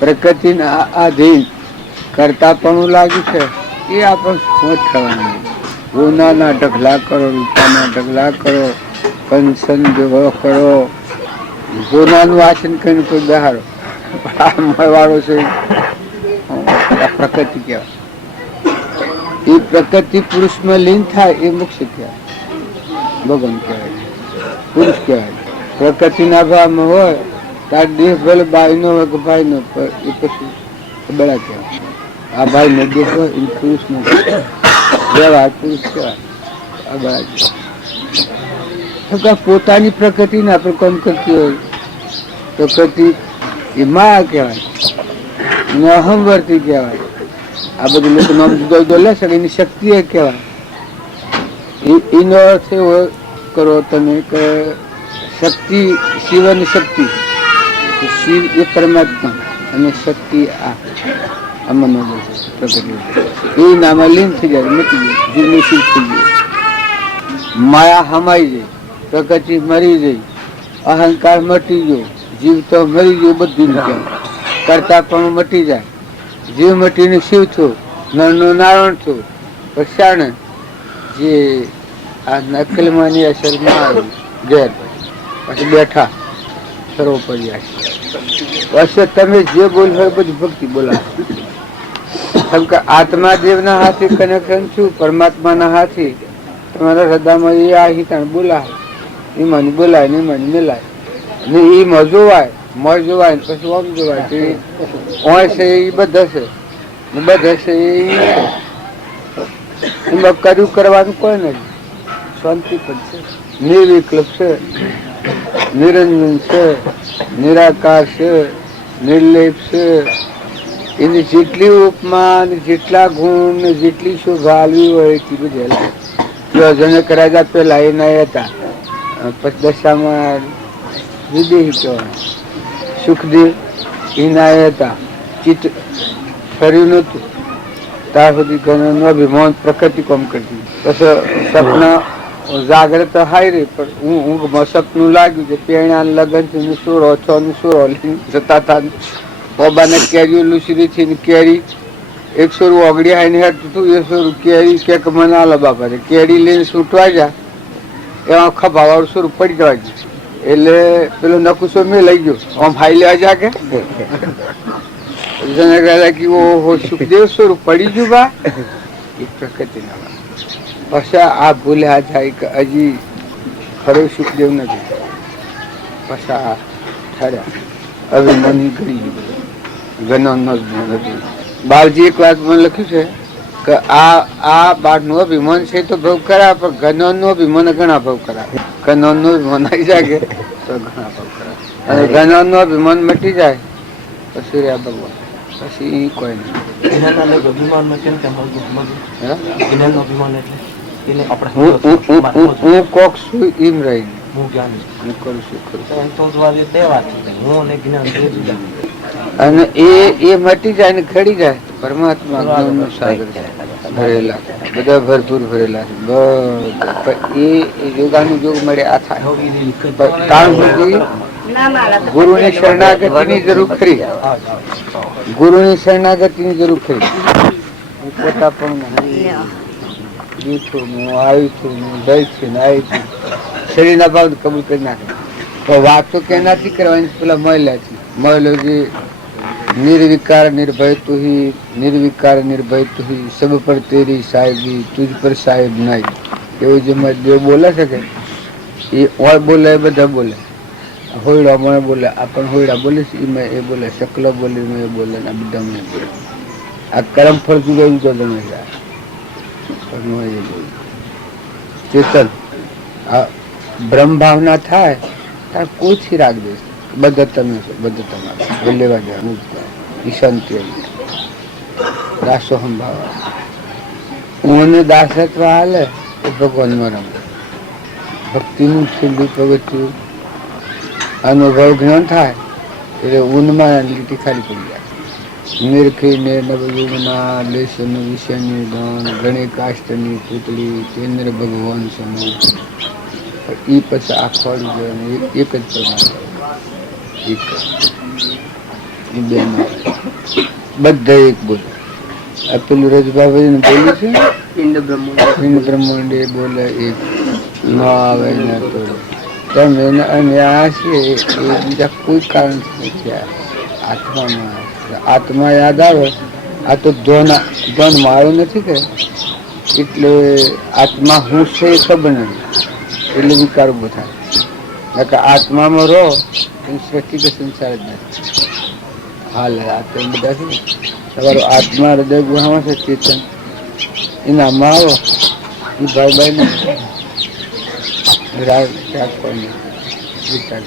પ્રકૃતિના આધીન કરતા પણ લાગ્યું છે એ આપણે શું થવાનું. ગુનાના ઢગલા કરો, રૂપાના ઢગલા કરો, કંસન દેવો કરો, ગુનાનું વાસન કરીને કોઈ બહારો મળવાળો છે પ્રકૃતિ કહેવાય. એ પ્રકૃતિ પુરુષમાં લીન થાય એ મોક્ષ કહેવાય, ભગવાન કહેવાય, પુરુષ કહેવાય. પ્રકૃતિના ભાવમાં હોય તાર દેહ ભલે ભાઈનો હોય કે ભાઈનો, એ પછી બળા કહેવાય. આ ભાઈનો દેહ હોય એ પુરુષનો વ્યવહાર પુરુષ કહેવાય. આ બળા પોતાની પ્રકૃતિને આપણે કામ કરતી હોય પ્રકૃતિ એ માં કહેવાય, અહમવર્તી કહેવાય. આ બધું લોકો નામ જુદો જુદો લે શકે એની શક્તિ એ કહેવાય. એનો અર્થ એવો કરો તમે કે શક્તિ શિવની શક્તિ, શિવ એ પરમાત્મા અને શક્તિ આ મનોબળ છે પ્રકૃતિ. એ નામાં લીન થઈ જાય, મટી જાય, જીવનું શિવ થઈ જાય. માયા હમાઈ જાય, પ્રકૃતિ મરી જાય, અહંકાર મટી ગયો, જીવ તો મરી ગયો, બધું કરતા પણ મટી જાય. જીવ મટીને શિવ થયું, નરનું નારાયણ થયું. પછી જે આ નકલમાંની અસરમાં આવ્યું ઘેર પછી બેઠા સર્વોપર્યાસ. પછી તમે જે બોલ હોય બધી ભક્તિ બોલાવો. કેમ કે આત્માદેવના હાથે કનેક્શન છું, પરમાત્માના હાથે તમારા હૃદયમાં એ આ હિતાણ બોલાય, એમાં બોલાય ને એમાં મેલાય ને એમાં જોવાય, મોય જોવાય ને પછી ઓમ જોવાય. ઓય છે એ બધા છે ને બધા છે એમાં કર્યું કરવાનું કોઈ નથી. શાંતિ પણ છે, નિર્વિકલ્પ છે, નિરંજન છે, નિરાકાર છે, નિર્લેપ છે. એની જેટલી ઉપમા ને જેટલા ગુણ ને જેટલી શોભા આવી હોય એટલી બધી જનક રાજા પેલા એના હતા, પછી દશામાં વિદેહી કહેવાય, સુખદેવ એના હતા, ચિત્ત ફર્યું નતું ત્યાં સુધી ઘણું અભિમાન પ્રકૃતિ કામ કરતી. પછી સપના જાગ્રત હાઈ રહી પણ ઊંઘમાં સપનું લાગ્યું કે પેણા લગન થી સુરો છો ને સુરો જતા હતા. ઓબાને કેરીઓ લૂસરી છે ને કેરી 100 ઓગળી આવીને હેઠું હતું, 100 કેરી કે મને આલો બાપા કેરી લઈને છૂટવા જા એમાં ખભાવાળું સુર પડી જવા ગયું. એટલે પેલો નકુશો મેં લઈ ગયો આમ હાઈ લેવા જા કે ઓહો સુખદેવ સ્વરૂપ પડી ગયું બા એ પ્રકૃતિ ના પછી આ ભૂલ્યા જાય કે હજી ખરો સુખદેવ નથી પછી આ ઠર્યા હવે મની કરી ગણ નથી બાળજી એક વાત મને લખ્યું છે કે આ બાળ નું અભિમાન છે તો ભવ કરા પણ ગણ નું અભિમાન ઘણા ભવ કરા ગણ નું અભિમાન આવી જાય તો ઘણા ભવ કરા અને ગણ નું અભિમાન મટી જાય પછી રહ્યા ભગવાન પછી કોઈ નહીં હું કોક છું એમ રહી હું કરું છું અને એ મટી જાય ને ખડી જાય પરમાત્મા જ્ઞાનનો સાગર છે ભરેલા બધા ભરપૂર ભરેલા છે એ યોગાનું યોગ મળે આ થાય કારણ સુધી ગુરુની શરણાગતિની જરૂર ખરી ગુરુની શરણાગતિની જરૂર ખરી હું પોતા પણ છું હું આવી છું હું જઈ છું ને આવી છું શરીરના ભાવ કબૂલ કરી નાખે તો વાતો કેનાથી કરવાની પેલા મહિલા છે મહિલો જે निर्विकार निर्भय तू ही निर्विकार निर्भय तू ही सब पर तेरी साहेबी तुझ पर साहेब नहीं એવું જે દેવ બોલે છે કે એ ઓર બોલે બધા બોલે હોયડા મને બોલે આપણ હોયડા બોલે છે એ બોલે શકલો બોલે મેં બોલે ને બધા મને બોલે આ કર્મ ફળ જુદો જુદો તમે ચેતન આ બ્રહ્મ ભાવના થાય ત્યારે કોઈથી રાગ દે બધા તમે છો બધા તમારા લેવા જાય મુક્ત શાંતિ દાસો સંભાવ હું દાસત્વ હાલે એ ભગવાન રમ ભક્તિનું છેલ્લું પગથિયું અનુભવ જ્ઞાન થાય એટલે ઊનમાં લીટી ખાલી પડી જાય નિરખીને નવયુગના લેશન વિષયની દાન ગણે કાષ્ટની પૂતળી કેન્દ્ર ભગવાન સમૂહ એ પછી આખવાડું જાય એક જ પરમાત્મા બધા એક બોલે પેલું રજભાઈ બોલ્યું છે પિંડ બ્રહ્માંડ એ બોલે એક ન આવે ન તોડે તમે અને આ છે એ બીજા કોઈ કારણ નથી આત્મામાં આત્મા યાદ આવે આ તો ધન મારું નથી કે એટલે આત્મા હું છે એ ખબર નથી એટલે વિકાર ઉભો થાય આત્મામાં રહો સૃષ્ટિ કે સંસાર જ નથી હાલ આ તો બધા છે તમારો આત્મા હૃદય ગુહામાં છે ચેતન એનામાં આવો એ ભાઈ ને રાખવાની વિચાર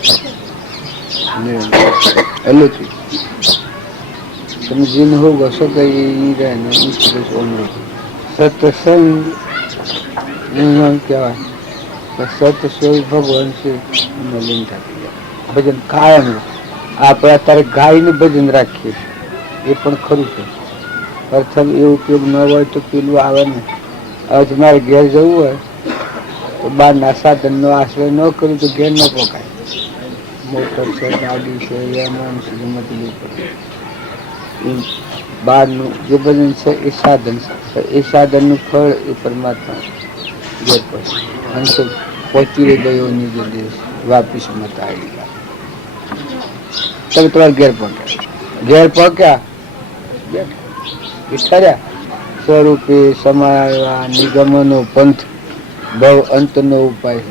એલું તમે જીન હોગો છો કે એ રહે ને સત્સંગ કહેવાય સત્સંગ ભગવાન છે લીન થતી જાય ભજન કાયમ આપણે અત્યારે ગાયનું ભજન રાખીએ છીએ એ પણ ખરું છે પ્રથમ એ ઉપયોગ ન હોય તો પેલું આવે ને હવે તમારે ઘેર જવું હોય તો બહારના સાધનનો આશ્રય ન કર્યું તો ઘેર ન પકાય મોટર છે ગાડી છે એમાં મતલબ બહારનું જે ભજન છે એ સાધન છે એ સાધનનું ફળ એ પરમાત્મા ઘેર પડે અંત પહોંચી ગયો નિજ દેશ વાપીસ મત આવી તમે તમારે ઘેર પહોંચ્યા વિચાર્યા સ્વરૂપે સમાયા નિગમનો પંથ ભવ અંતનો ઉપાય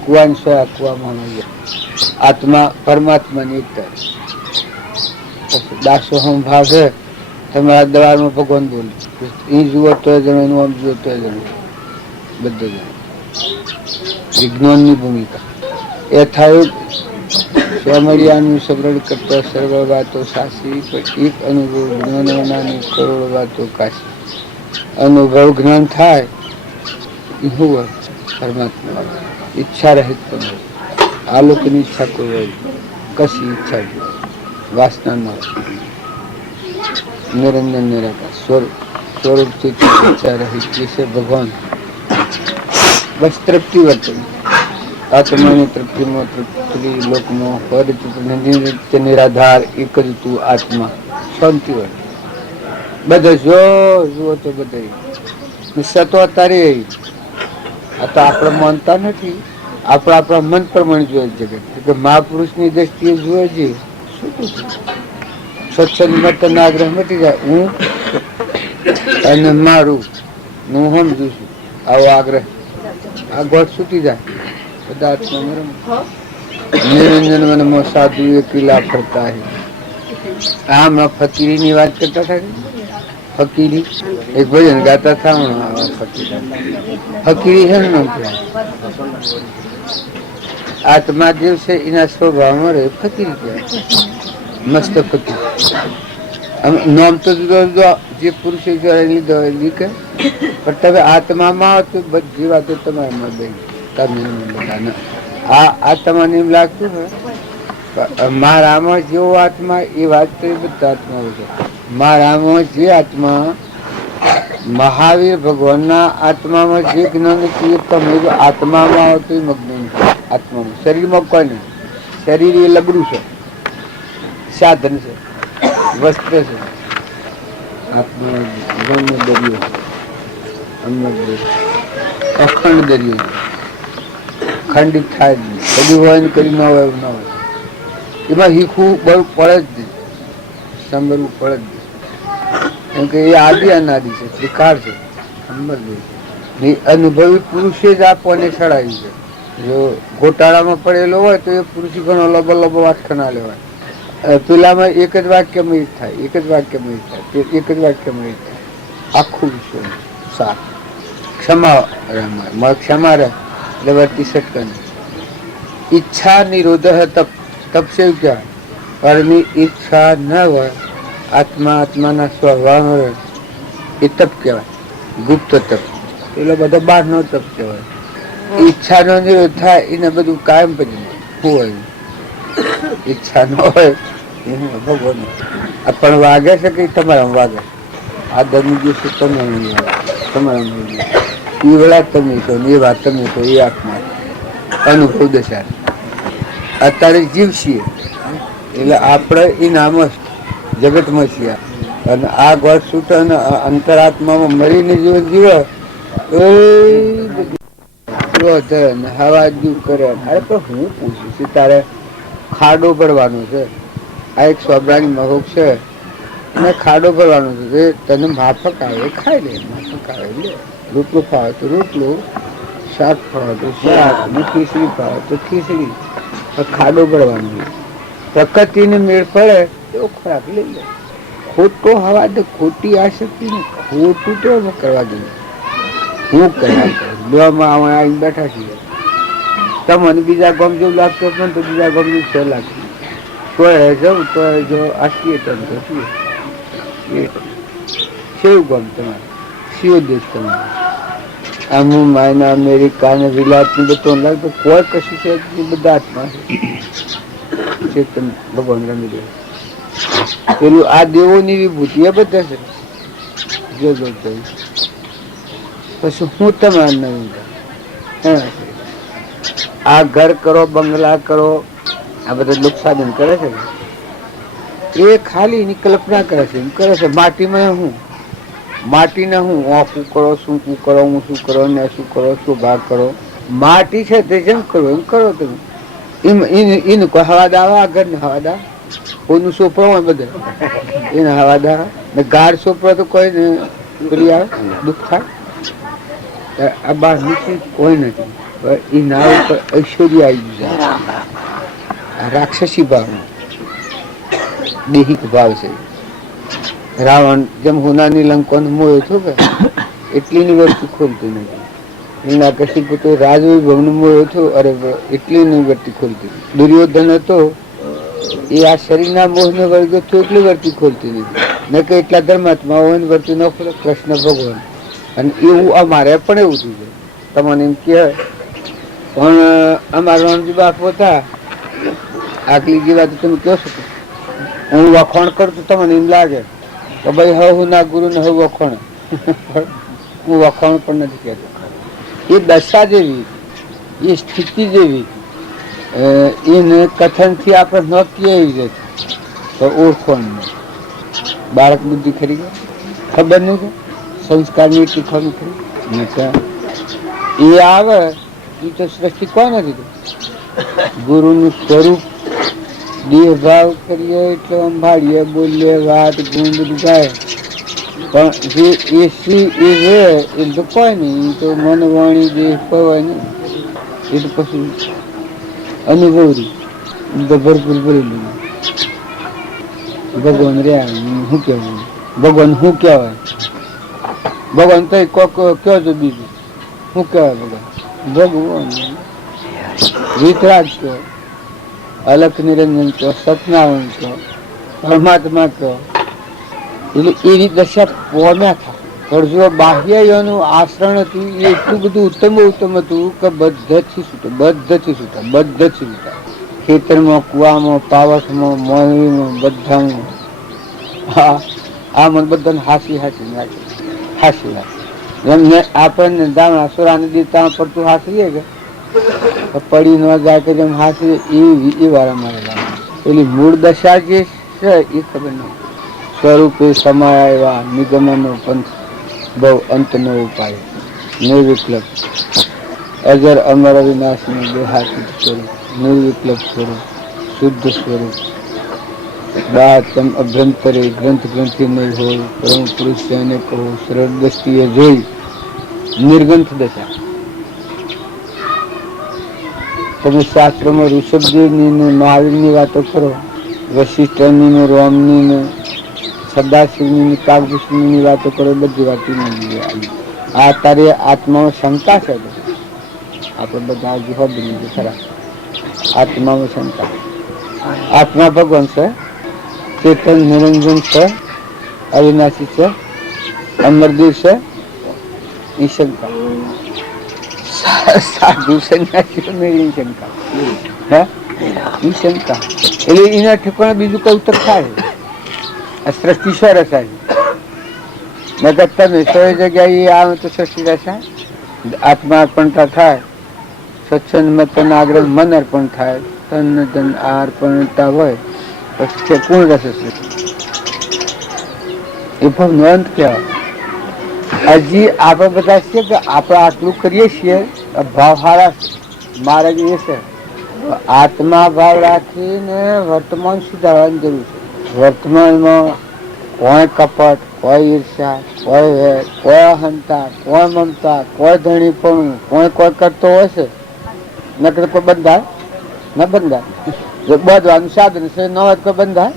કુવાન સોયા કુવામાં આત્મા પરમાત્માની એકતા દાસોહમ ભાવ છે તમારા દવારમાં ભગવાન બોલે અહીં જુઓ તો જણો એનું આમ જુઓ તો જણો બધો જણો વિજ્ઞાનની ભૂમિકા એ થયું સ્વમર્યાનું સમરણ કરતા સર્વ વાતો સાચી પણ એક અનુભવ જ્ઞાનોનાની કરોડ વાતો કાશી અનુભવ જ્ઞાન થાય એ હું પરમાત્મા ઈચ્છા રહિત પણ આ લોકોની ઈચ્છા કોઈ હોય કશી ઈચ્છા વાસના ન નિરંજન નિરાકાર સ્વરૂપથી ઈચ્છા રહિત છે ભગવાન બસ તૃપ્તિ વર્તન આત્માની તૃપ્તિમાં તૃપ્તિ લોકમાં પરિચિત નિરાધાર એક જ તું આત્મા શાંતિ વર્તન બધા જુઓ તો બધા સતો અત્યારે આ તો આપણે માનતા નથી આપણા મન પ્રમાણે જોઈએ જગત. કે મહાપુરુષની દ્રષ્ટિએ જોઈએ છે સત્સંગમાં તો આગ્રહ મટી જાય. હું અને મારું હું સમજુ છું આવો આગ્રહ, આ ગોળ છૂટી જાય. પદાર્થ નિરંજન વનમાં સાધુ એ કિલ્લા ફરતા હે. આમ ફકીરી ની વાત કરતા હતા. ફકીરી એક ભજન ગાતા હતા. ફકીરી છે ને આત્મા જે છે એના સ્વભાવમાં રહે ફકીરી કહેવાય. મસ્ત ફકીર નામ તો જુદો જુદો જે પુરુષે લીધો કે પણ તમે આત્મામાં આવો તો બધી વાતો તમારામાં બે તમે આ તમને એમ લાગતું હોય મારામાં જેવો આત્મા એ વાત તો એ બધા આત્મા છે. મારામાં જે આત્મા મહાવીર ભગવાનના આત્મામાં જે જ્ઞાન તમે આત્મામાં આવો તો મગ્ન આત્મામાં. શરીરમાં કોઈ નહીં. શરીર એ લબડું છે, સાધન છે, વસ્ત્ર છે. આત્મા દરિયો અખંડ દરિયો ખંડિત થાય જ નહીં. કદી હોય ને કદી ન હોય એવું ના હોય. એમાં શીખવું બહુ પડે જ નહીં, સાંભળવું પડે જ નહીં. કેમ કે એ આદિ અનાદિ છે, ત્રિકાળ છે. અનુભવી પુરુષે જ આપવાને ચડાવી છે. જો ગોટાળામાં પડેલો હોય તો એ પુરુષ ઘણો લબો લબો વાટકો ના લેવાય. પેલામાં એક જ વાક્યમાં જ થાય, એક જ વાક્યમાં જ થાય, એક જ વાક્યમાં જ થાય. આખું વિશ્વ સાર ક્ષમા ક્ષમા રહે એટલે વર્તી સટકન. ઈચ્છા નિરોધ તપ. તપ છે ક્યાં પરની ઈચ્છા ન હોય આત્માના સ્વભાવ રહે એ તપ કહેવાય. ગુપ્ત તપ. પેલો બધો બહારનો તપ કહેવાય. ઈચ્છાનો નિરોધ થાય એને બધું કાયમ પછી હોય. ઈચ્છા ન હોય ભગવાન પણ વાગે છે કે તમારા વાગે. આ દરનું દિવસે તમે તમારા એ વેળા તમે છો ને એ વાત તમે છો. એ આત્મા અનુભવ દશા અત્યારે જીવ છીએ એટલે આપણે એ નામ જગતમાં છીએ. અને આ ગોળ છૂટ અને અંતરાત્મામાં મળીને જીવન જીવે હવા દૂર કરે. અરે પણ હું પૂછું છું તારે ખાડો ભરવાનો છે. આ એક સોબરાની મહોક છે અને ખાડો ભરવાનો છે. તને માફક આવે ખાઈ લે, માફક આવે લે. રોટલો ફાવે તો રોટલો, શાક ફાવે તો શાક, ખીચડી ફાવે તો ખીચડી. ખાડો ભરવાનો. પ્રકૃતિને મેળ પડે એવો ખોરાક લઈ લે. ખોટો હવા દે, ખોટી આસક્તિ ને ખોટું તો કરવા દે. હું કરવા આવીને બેઠા છીએ. તમને બીજા ગામ જેવું લાગતું પણ તો બીજા ગામ જેવું છે લાગતું. તો જવું તો જો આશીએ તમે તો છીએ કેવું ગામ તમારે શિવ દેશ તમારે. આમ માયના અમેરિકા ને વિલાત ને બધું લાગતું કોઈ કશું છે બધા આત્મા છે. ભગવાન રમી દે પેલું આ દેવોની વિભૂતિ એ બધા છે. જો પછી હું તમારે નવીન આ ઘર કરો, બંગલા કરો, આ બધા લોક સાધન કરે છે એ ખાલી એની કલ્પના કરે છે. માટીમાં હું માટીને હું ઓખું કરો, શું કરો, હું શું કરો, ને શું કરો, શું ભાગ કરો. માટી છે તે જેમ કરો એમ કરો તમે. એને કોઈ હવા દાવા ઘર ને હવા દા કોઈનું સોપડો હોય બધે એને હવા દા ને ગાઢ સોપડો તો કોઈ ને પેલી આવે દુઃખ થાય. આ બહાર નીચે કોઈ નથી. એ નાવ ઉપર ઐશ્વર્ય આવી જાય. રાક્ષસી ભાવ, દેહિક ભાવ છે. રાવણ જેમ હોનાની લંકોને મોયો થયો કે એટલી ની વસ્તુ ખોલતી નથી. એના કશી પોતે રાજવૈભવને મોયો થયો. અરે એટલી ની વર્તી ખોલતી. દુર્યોધન હતો એ આ શરીરના મોહને વર્ગ થયો એટલી વર્તી ખોલતી નથી. ન કે એટલા ધર્માત્માઓ વર્તી ન ખોલે. કૃષ્ણ ભગવાન અને એવું અમારે પણ એવું થયું છે. તમને એમ કહેવાય પણ અમારા રણજી બાપુ હતા આગલી જે વાત તમે કહો છો હું વખોણ કરું તો તમને એમ લાગે કે ભાઈ હું ના ગુરુ ને હું વખોણ. હું વખોણ પણ નથી કહેતો. એ દશા જેવી, એ સ્થિતિ જેવી એને કથનથી આપણે ન કહીએ જતી તો ઓળખો નહીં. બાળક બુદ્ધિ ખરી ગઈ ખબર નહીં કે સંસ્કારની શીખવાની ખરી એ આવે એ તો સૃષ્ટિ કોણ હતી? ગુરુનું સ્વરૂપ દેહ ભાવ કરીએ એટલે સંભાળીએ, બોલીએ, વાત ગુણ બધું ગાય, પણ જે એ શ્રી એ રે એ તો કોઈ નહીં. એ તો મન વાણી દેહ કહેવાય ને, એ તો પછી અનુભવરી તો ભરપૂર ભરેલું. ભગવાન રહ્યા શું કહેવું? ભગવાન શું કહેવાય? ભગવાન તો કોક કયો છો બીજું શું કહેવાય? ભગવાન વિતરાગ કહો, અલખ નિરંજન કહો, સતનારાયણ કહો, પરમાત્મા કહો, એટલે એની દશા પોમ્યા થાય. પણ જો બાહ્ય એનું આચરણ હતું એ એટલું બધું ઉત્તમ હતું કે બધથી છૂટા. ખેતરમાં, કુવામાં, પાવસમાં, મોલવીમાં, બધામાં આ મને બધાને હાસી નાખે. આપણને દાણા સુરાને દીતા પડતું હાસીએ કે પડી ન જાય કે જેમ હાસીએ એ વાળા મારે પેલી મૂળ દશા જે છે એ ખબર નહીં. સ્વરૂપે સમાય આવ્યા નિગમનો પંથ બહુ અંતનો ઉપાય નિર્વિકલ્પ અજર અમર અવિનાશનું દેહાતીત સ્વરૂપ નિર્વિકલ્પ સ્વરૂપ શુદ્ધ સ્વરૂપ બાતમ અભ્યંતરે ગ્રંથ ગ્રંથિ નહીં હોય પરમ પુરુષ એને કહો સરળ દ્રષ્ટિએ જોઈ નિર્ગ્રંથ દશા. તમે શાસ્ત્રોમાં ઋષભદેવની ને મહાવીરની વાતો કરો, વશિષ્ઠની ને રોમની ને સદાશિવની ને કાગભૂષણની વાતો કરો, બધી વાતો આ તારે આત્મામાં શંકા છે. આપણે બધા હજુ બની ખરા આત્મામાં શંકા. આત્મા ભગવાન છે, ચેતન નિરંજન છે, અવિનાશી છે, અમરદેવ છે, એ શંકા. સાધુ સંન્યાસીઓ મેળવી શંકા એ શંકા એટલે એના ઠેકાણે બીજું કઈ ઉત્તર થાય. આ સૃષ્ટિ સરસ નગર તમે સો જગ્યાએ આવે તો સૃષ્ટિ રસા આત્મા અર્પણતા થાય, સત્સંગમાં તન આગ્રહ મન અર્પણ થાય, તન ધન આ અર્પણતા હોય પછી પૂર્ણ રસ એ ભાવનો અંત કહેવાય. હજી આપણે બધા છીએ કે આપણે આટલું કરીએ છીએ ભાવ હારા મારે એ છે આત્મા ભાવ રાખીને વર્તમાન સુધારવાની જરૂર છે. વર્તમાનમાં કોઈ કપટ, કોઈ ઈર્ષા, કોઈ વેર, કોઈ અહંતા, કોઈ મમતા, કોઈ ધણીપણું, કોઈ કરતો હોય છે નકર કોઈ બંધાય ન બંધાય. જો બધવાનું સાધન છે ન હોય તો બંધાય.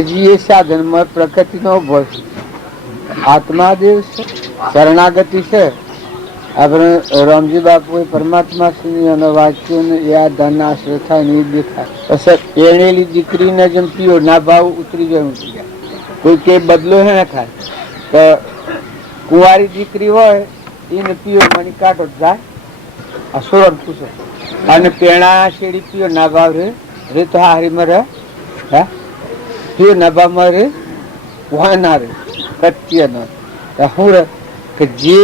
હજી એ સાધનમાં પ્રકૃતિનો ઉભો છે, આત્માદેવ છે, શરણાગતિ છે. આપણે રામજી બાપુએ પરમાત્મા શ્રીનો વાક્યોને એ આ ધન આશ્રય થાય ને એ દેખાય. પછી એણેલી દીકરીને જેમ પીઓ ના ભાવ ઉતરી જાય. કોઈ કે બદલો હે ને થાય તો કુંવારી દીકરી હોય એને પીઓ મની કાઢો જાય આ સોળ પૂછો અને પેણા શેડી પીઓ ના ભાવ રે તો હારીમાં રહે હા પીઓ ના ભાવમાં રે હોય ના રે સત્ય ન શું રે કે જે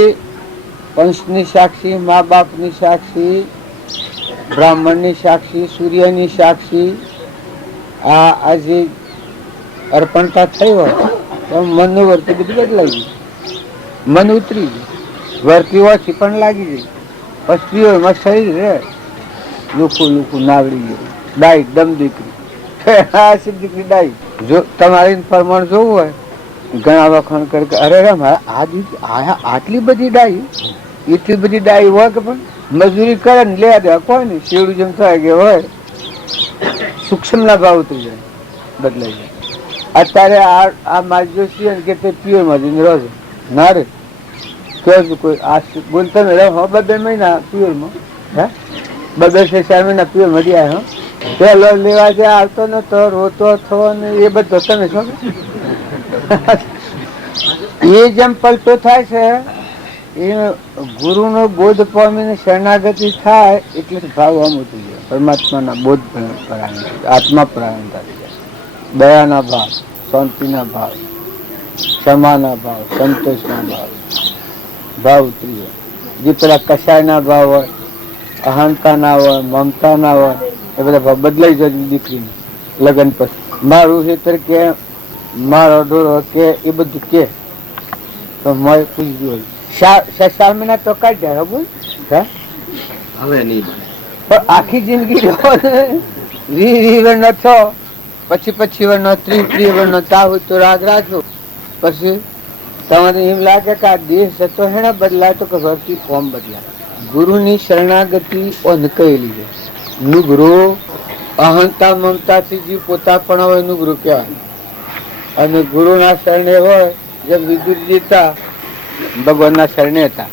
પંચની સાક્ષી, મા બાપની સાક્ષી, બ્રાહ્મણની સાક્ષી, સૂર્યની સાક્ષી આ આજે અર્પણતા થઈ હોય તો મનનું વર્તી બધું બદલાઈ ગયું. મન ઉતરી ગયું, વર્તી ઓછી પણ લાગી ગઈ. પછી એમાં શરીર રે લુખું નાવડી ગયું. ડાઈ દમ દીકરી દીકરી ડાઈ. જો તમારે પ્રમાણ જોવું હોય ઘણા વખાણ કરે કે અરે રામ આટલી બધી ડાઈ, એટલી બધી ડાઈ હોય કે પણ મજૂરી કરે ને લે દે કોઈ નહીં. શેવડું જેમ થાય કે હોય સૂક્ષ્મના ભાવ ઉતરી જાય, બદલાઈ જાય. અત્યારે આ માજો છીએ કે તે પ્યોરમાં જઈને રહો છો ના રે કહો કોઈ આ બોલતા ને રહો 2 મહિના પ્યોરમાં હે 2-4 મહિના પ્યોરમાં રહ્યા હો પેલો લેવા જ્યાં આવતો નતો રોતો થયો ને એ બધો તમે છો એ જેમ પલટો થાય છે એ ગુરુનો બોધ પામીને શરણાગતિ થાય એટલે ભાવ આમ ઉતરી જાય. પરમાત્માના બોધ આત્મા પ્રાણ થાય, દયાના ભાવ, શાંતિના ભાવ, ક્ષમાના ભાવ, સંતોષના ભાવ ઉતરી જાય. જે પેલા કસાયના ભાવ હોય, અહંકારના હોય, મમતાના હોય એ બધા ભાવ બદલાઈ જાય દીકરીને લગ્ન પછી. મારું હેતર કે મારો ઢોરો કે એ બધું કે તો પૂછ્યું 4 મહિના તો કાઢી જાય બોલ હવે નહીં બને. પણ આખી જિંદગી રહો ને 20 વર્ષનો છો, પછી 25 વર્ષનો 30 વર્ષનો તા હોય તો રાગ રાખો. પછી તમારે એમ લાગે કે આ દેશ જતો હેને બદલાય તો કે વર્તી ફોર્મ બદલાય. ગુરુની શરણાગતિ કહેલી છે. નુગરો અહંતા મમતાથી જે પોતાપણ હોય નુગરો કહેવાય. અને ગુરુના શરણે હોય, જેમ વિદુરજી હતા ભગવાનના શરણે હતા,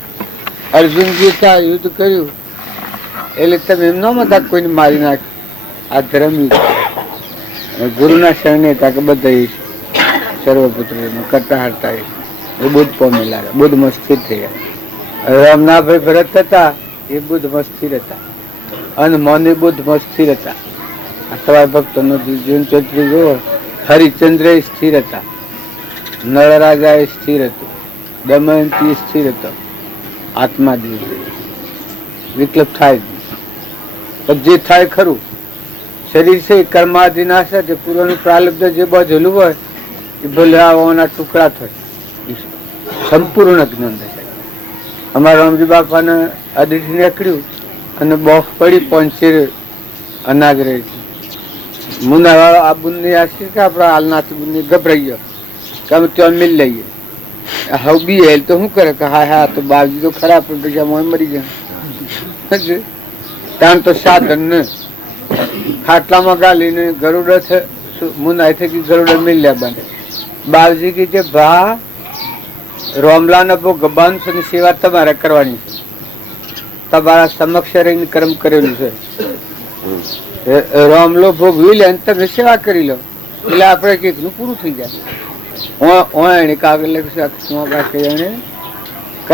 અર્જુનજી હતા યુદ્ધ કર્યું એટલે તમે એમ ન મતા કોઈને મારી નાખ, આ ધર્મ ગુરુના શરણે હતા કે બધા સર્વપુત્ર કરતા હરતા એ બુદ્ધ પામેલા, બુદ્ધમાં સ્થિર થઈ ગયા. રામનાભાઈ ભરત હતા એ બુદ્ધમાં સ્થિર હતા અને મૌની બુદ્ધમાં સ્થિર હતા. સવા ભક્તોનો જીવન ચરિત્ર જુઓ. હરિચંદ્ર સ્થિર હતા, નળરાજા એ સ્થિર હતું, દમયંતી સ્થિર હતો. આત્મા વિકલ્પ થાય પણ જે થાય ખરું. શરીર છે કર્માધિનાશ છે, પૂર્વનું પ્રાલબ્ધ જે બધું હોય એ ભલે આવવાના ટુકડા થાય, સંપૂર્ણ જ્ઞાન થાય. અમારા રામજી બાપાને અદિઠી નીકળ્યું અને બોફ પડી પંચેર અનાજ રહી. મુના આ બુનની આશી કે આપણા હાલનાથી બુનની ગભરાઈ ગયો કે અમે ત્યાં મિલ લઈએ. હવે બી હેલ તો શું કરે કે હા હા તો બાવજી તો ખરાબ પણ મરી જાય. ત્યાં તો સાધન ને ખાટલામાં ગાલીને ગરુડ મુના થી ગરુડ મિલ્યા બને. બાવજી કી જે ભા રોમલા ને બહુ ગબાન છે સેવા તમારે કરવાની છે, તમારા સમક્ષ રહીને કર્મ કરેલું છે. રોમલો ભોગવી લે તમે સેવા કરી લો એટલે આપણે કઈક નું પૂરું થઈ જાય. એને કાગળ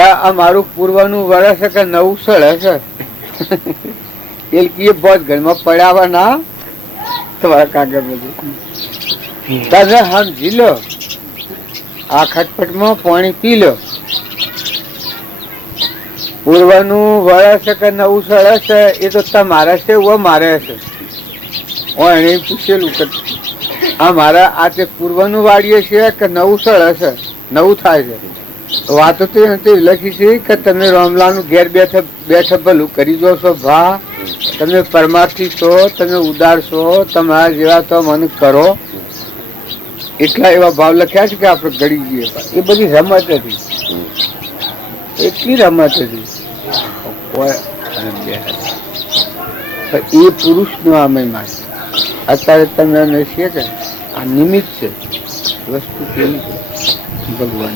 આ મારું પૂર્વનું વર્ષ કે નવું સળ હશે એ બહુ ઘરમાં પડ્યા ના તમારા કાગળ બધું તમે સમજી લો. આ ખટપટમાં પાણી પી લો. પૂર્વનું વર્ષ કે નવું સળ હશે એ તો તમારે છે, ઓ મારે હશે. એને પૂછેલું કે આ મારા આ તે પૂર્વનું વાડીએ છે કે નવું સળ હશે, નવું થાય છે. વાતો તો લખી છે કે તમે રામલાનું ઘેર બેઠા ભલું કરી દો છો ભા, તમે પરમાર્થી છો, તમે ઉદાર છો, તમારા જેવા તો મને કરો. એટલા એવા ભાવ લખ્યા છે કે આપણે ગળી જઈએ. એ બધી રમત હતી, એટલી રમત હતી. એ પુરુષ નો આ મહિમા છે. અત્યારે તમે અમે છીએ કે આ નિમિત્ત છે, વસ્તુ કેવી છે ભગવાન.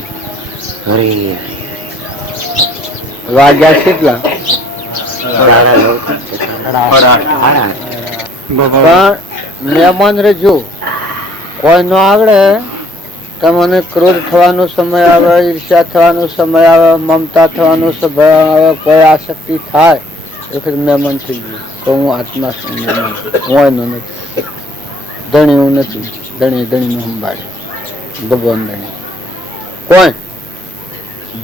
વાગ્યા કેટલા? પણ મહેમાન રહેજો, કોઈ નો આવડે તમને ક્રોધ થવાનો સમય આવે, ઈર્ષ્યા થવાનો સમય આવે, મમતા થવાનો સમય આવે, કોઈ આસક્તિ થાય એ વખત મહેમાન થઈ ગયું તો હું આત્મા છું, મહેમાન હું એનો નથી. ધણી હું નથી, ધણી ધણી નું સંભાળે ભગવાન. ધણી કોઈ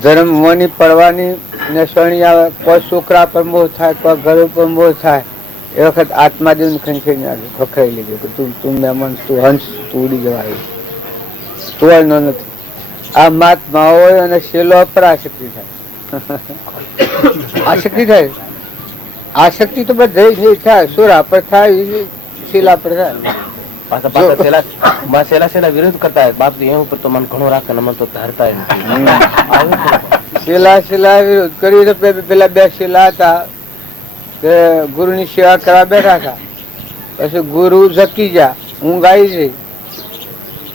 ધર્મ મોની પડવાની ને શરણી આવે, કોઈ છોકરા પર મોહ થાય, કોઈ ઘર પર મોહ થાય એ વખત આત્માદેવ ખંખેરી નાખે, ખખડાઈ લીધું કે તું મહેમાન, તું હંસ, તું ઉડી જવાય. તો એનો નથી. આ મહાત્મા હોય અને શેલો પર આસક્તિ થાય. આસક્તિ થાય, આસક્તિ તો બધે થાય, સુરા પર થાય, શીલા પર થાય. વિરોધ કરતા બાપ એમ ઉપર તો મને ઘણું રાખે ને મને તો ધારતા શીલા વિરોધ કરી. પેલા બે શીલા હતા કે ગુરુ ની સેવા કરવા બેઠા હતા, પછી ગુરુ જકી જા, ઊંઘ આવી જઈ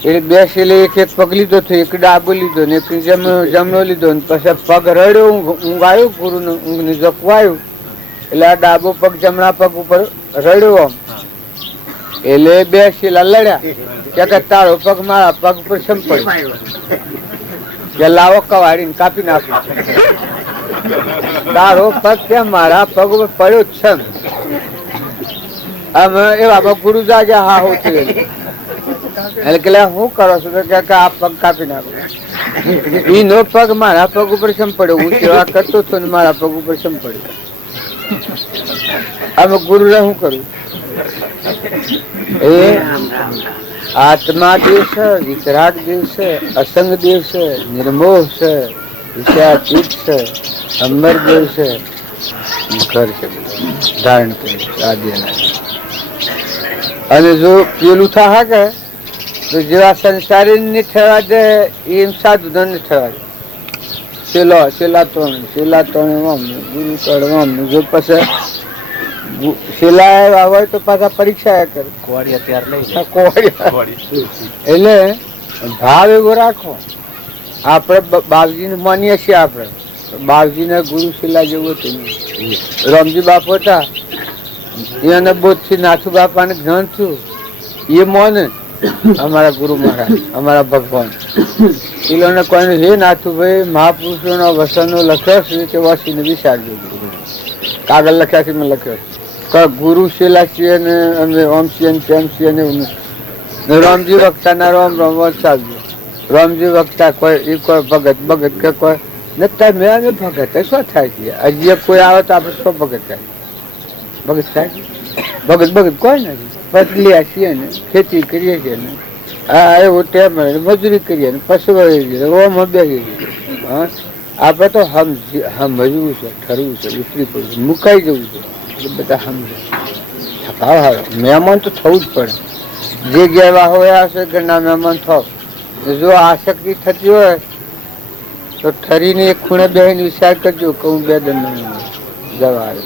એટલે બે શીલે એક પગ લીધો થયો, એક ડાબો લીધો ને એક જમણો લીધો, પછી પગ રડ્યો, ઊંઘ આવ્યું, ગુરુ નું ઊંઘ ની ઝપકું આવ્યું એટલે આ ડાબો પગ જમણા પગ ઉપર રડ્યો આમ. એટલે બે શીલા લડ્યા કે તારો પગ મારા પગ પર સંપડ્યો કે લાવો કવાડીને કાપી નાખ્યો. તારો પગ કેમ મારા પગ ઉપર પડ્યો જ છે. આમ એવા ગુરુ જાગ્યા હા હું થયું એટલે કે શું કરો છો કે આ પગ કાપી નાખો. એનો પગ મારા પગ ઉપર સંપડ્યો, હું સેવા કરતો હતો ને મારા પગ ઉપર સંપડ્યો. આમ ગુરુ ને શું કરું? એ આત્મા દેવ છે, વિતરાગ દેવ છે, અસંગ દેવ છે, નિર્મોહ છે, વિષયાતીત છે, અમર દેવ છે, ઘર છે બધું ધારણ કરી આદિ અને જો પેલું થાય કે તો જેવા સંસારી ને થવા દે એમ સાધુ ધન થવા દે છેલ્લા ત્રણ ગુરુ ચડવાનું જો પછી છેલ્લા હોય તો પાછા પરીક્ષા કરે કુવાડી અત્યારે લઈ એટલે ભાવ એવો રાખો. આપણે બાપજીને માનીએ છીએ, આપણે બાપજીને ગુરુ શિલા જેવું હતું. રામજી બાપુ હતા એને બોધથી નાથુ બાપાને જ્ઞાન થયું એ મોને અમારા ગુરુ મહારાજ અમારા ભગવાન એ લોકોને કોઈને હે નાથુભાઈ મહાપુરુષોના વસનો લખ્યો છે તે વાંચીને વિચારજો. કાગળ લખ્યા છે મેં લખ્યો છે ગુરુ શિલા છીએ ને અમે ઓમ છીએ ને તેમ છીએ ને રામજી વખતા ના રામ રામ ચાલજો. રામજી વખતા કોઈ એ કોઈ ભગત કે કોઈ નથી મેં અમે ભગત શું થાય છે હજી કોઈ આવે તો આપણે શું ભગત થાય ભગત કોઈ નથી. બદલ્યા છીએ ને ખેતી કરીએ છીએ ને હા એવું ટેમ મજૂરી કરીએ ને પશુ ઓમ બેસી હા આપણે તો સમજવું છે, ઠરવું છે, ઉતરી પડવું છે, મુકાઈ જવું છે. એટલે બધા સમજે થકાવ આવે. મહેમાન તો થવું જ પડે. જે ગેવા હોય હશે ઘરના મહેમાન થાવ. જો આસક્તિ થતી હોય તો ઠરીને એક ખૂણે બેસીને વિચાર કરજો કે હું બે દંડ જવા આવે.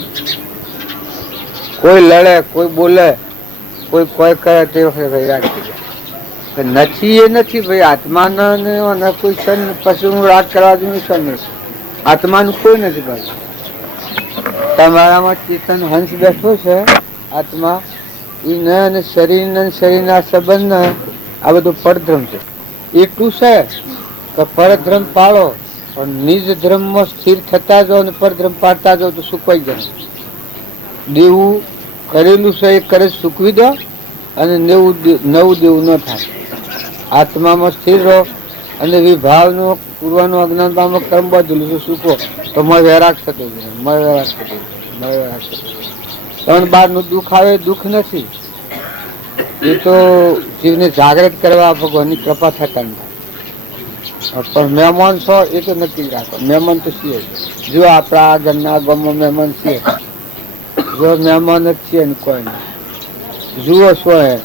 કોઈ લડે, કોઈ બોલે, કોઈ કરે તે વખતે રાગ થઈ જાય. નથી એ નથી ભાઈ આત્માના કોઈ છે ને પછી હું રાગ કરવા દઉં છે. આત્માનું કોઈ નથી ભાઈ. તમારામાં ચેતન હંસ બેઠો છે આત્મા એ શરીરના સંબંધ આ બધું પરધ્રમ છે. એટલું છે કે પરધ્રમ પાળો પણ નિજ ધર્મમાં સ્થિર થતા જાઓ અને પરધ્રમ પાડતા જાઓ તો સુકવાઈ જાય. દેવું કરેલું છે એ કરે સૂકવી દો અને નવું દેવું ન થાય. આત્મામાં સ્થિર રહો અને વિભાવનું પૂર્વનું અજ્ઞાનતામાં કર્મ બધું સૂકો તો મય વૈરાગ થતો જાય. ત્રણ બારનું દુઃખ આવે દુઃખ નથી. એ તો જીવને જાગૃત કરવા ભગવાનની કૃપા થતા નથી. પણ મહેમાન છો એ તો નક્કી રાખો. મહેમાન તો છીએ જો આપણા ઘરના ગામમાં મહેમાન છીએ. જો મહેમાન જ છીએ ને કોઈ નહીં જુઓ શું હે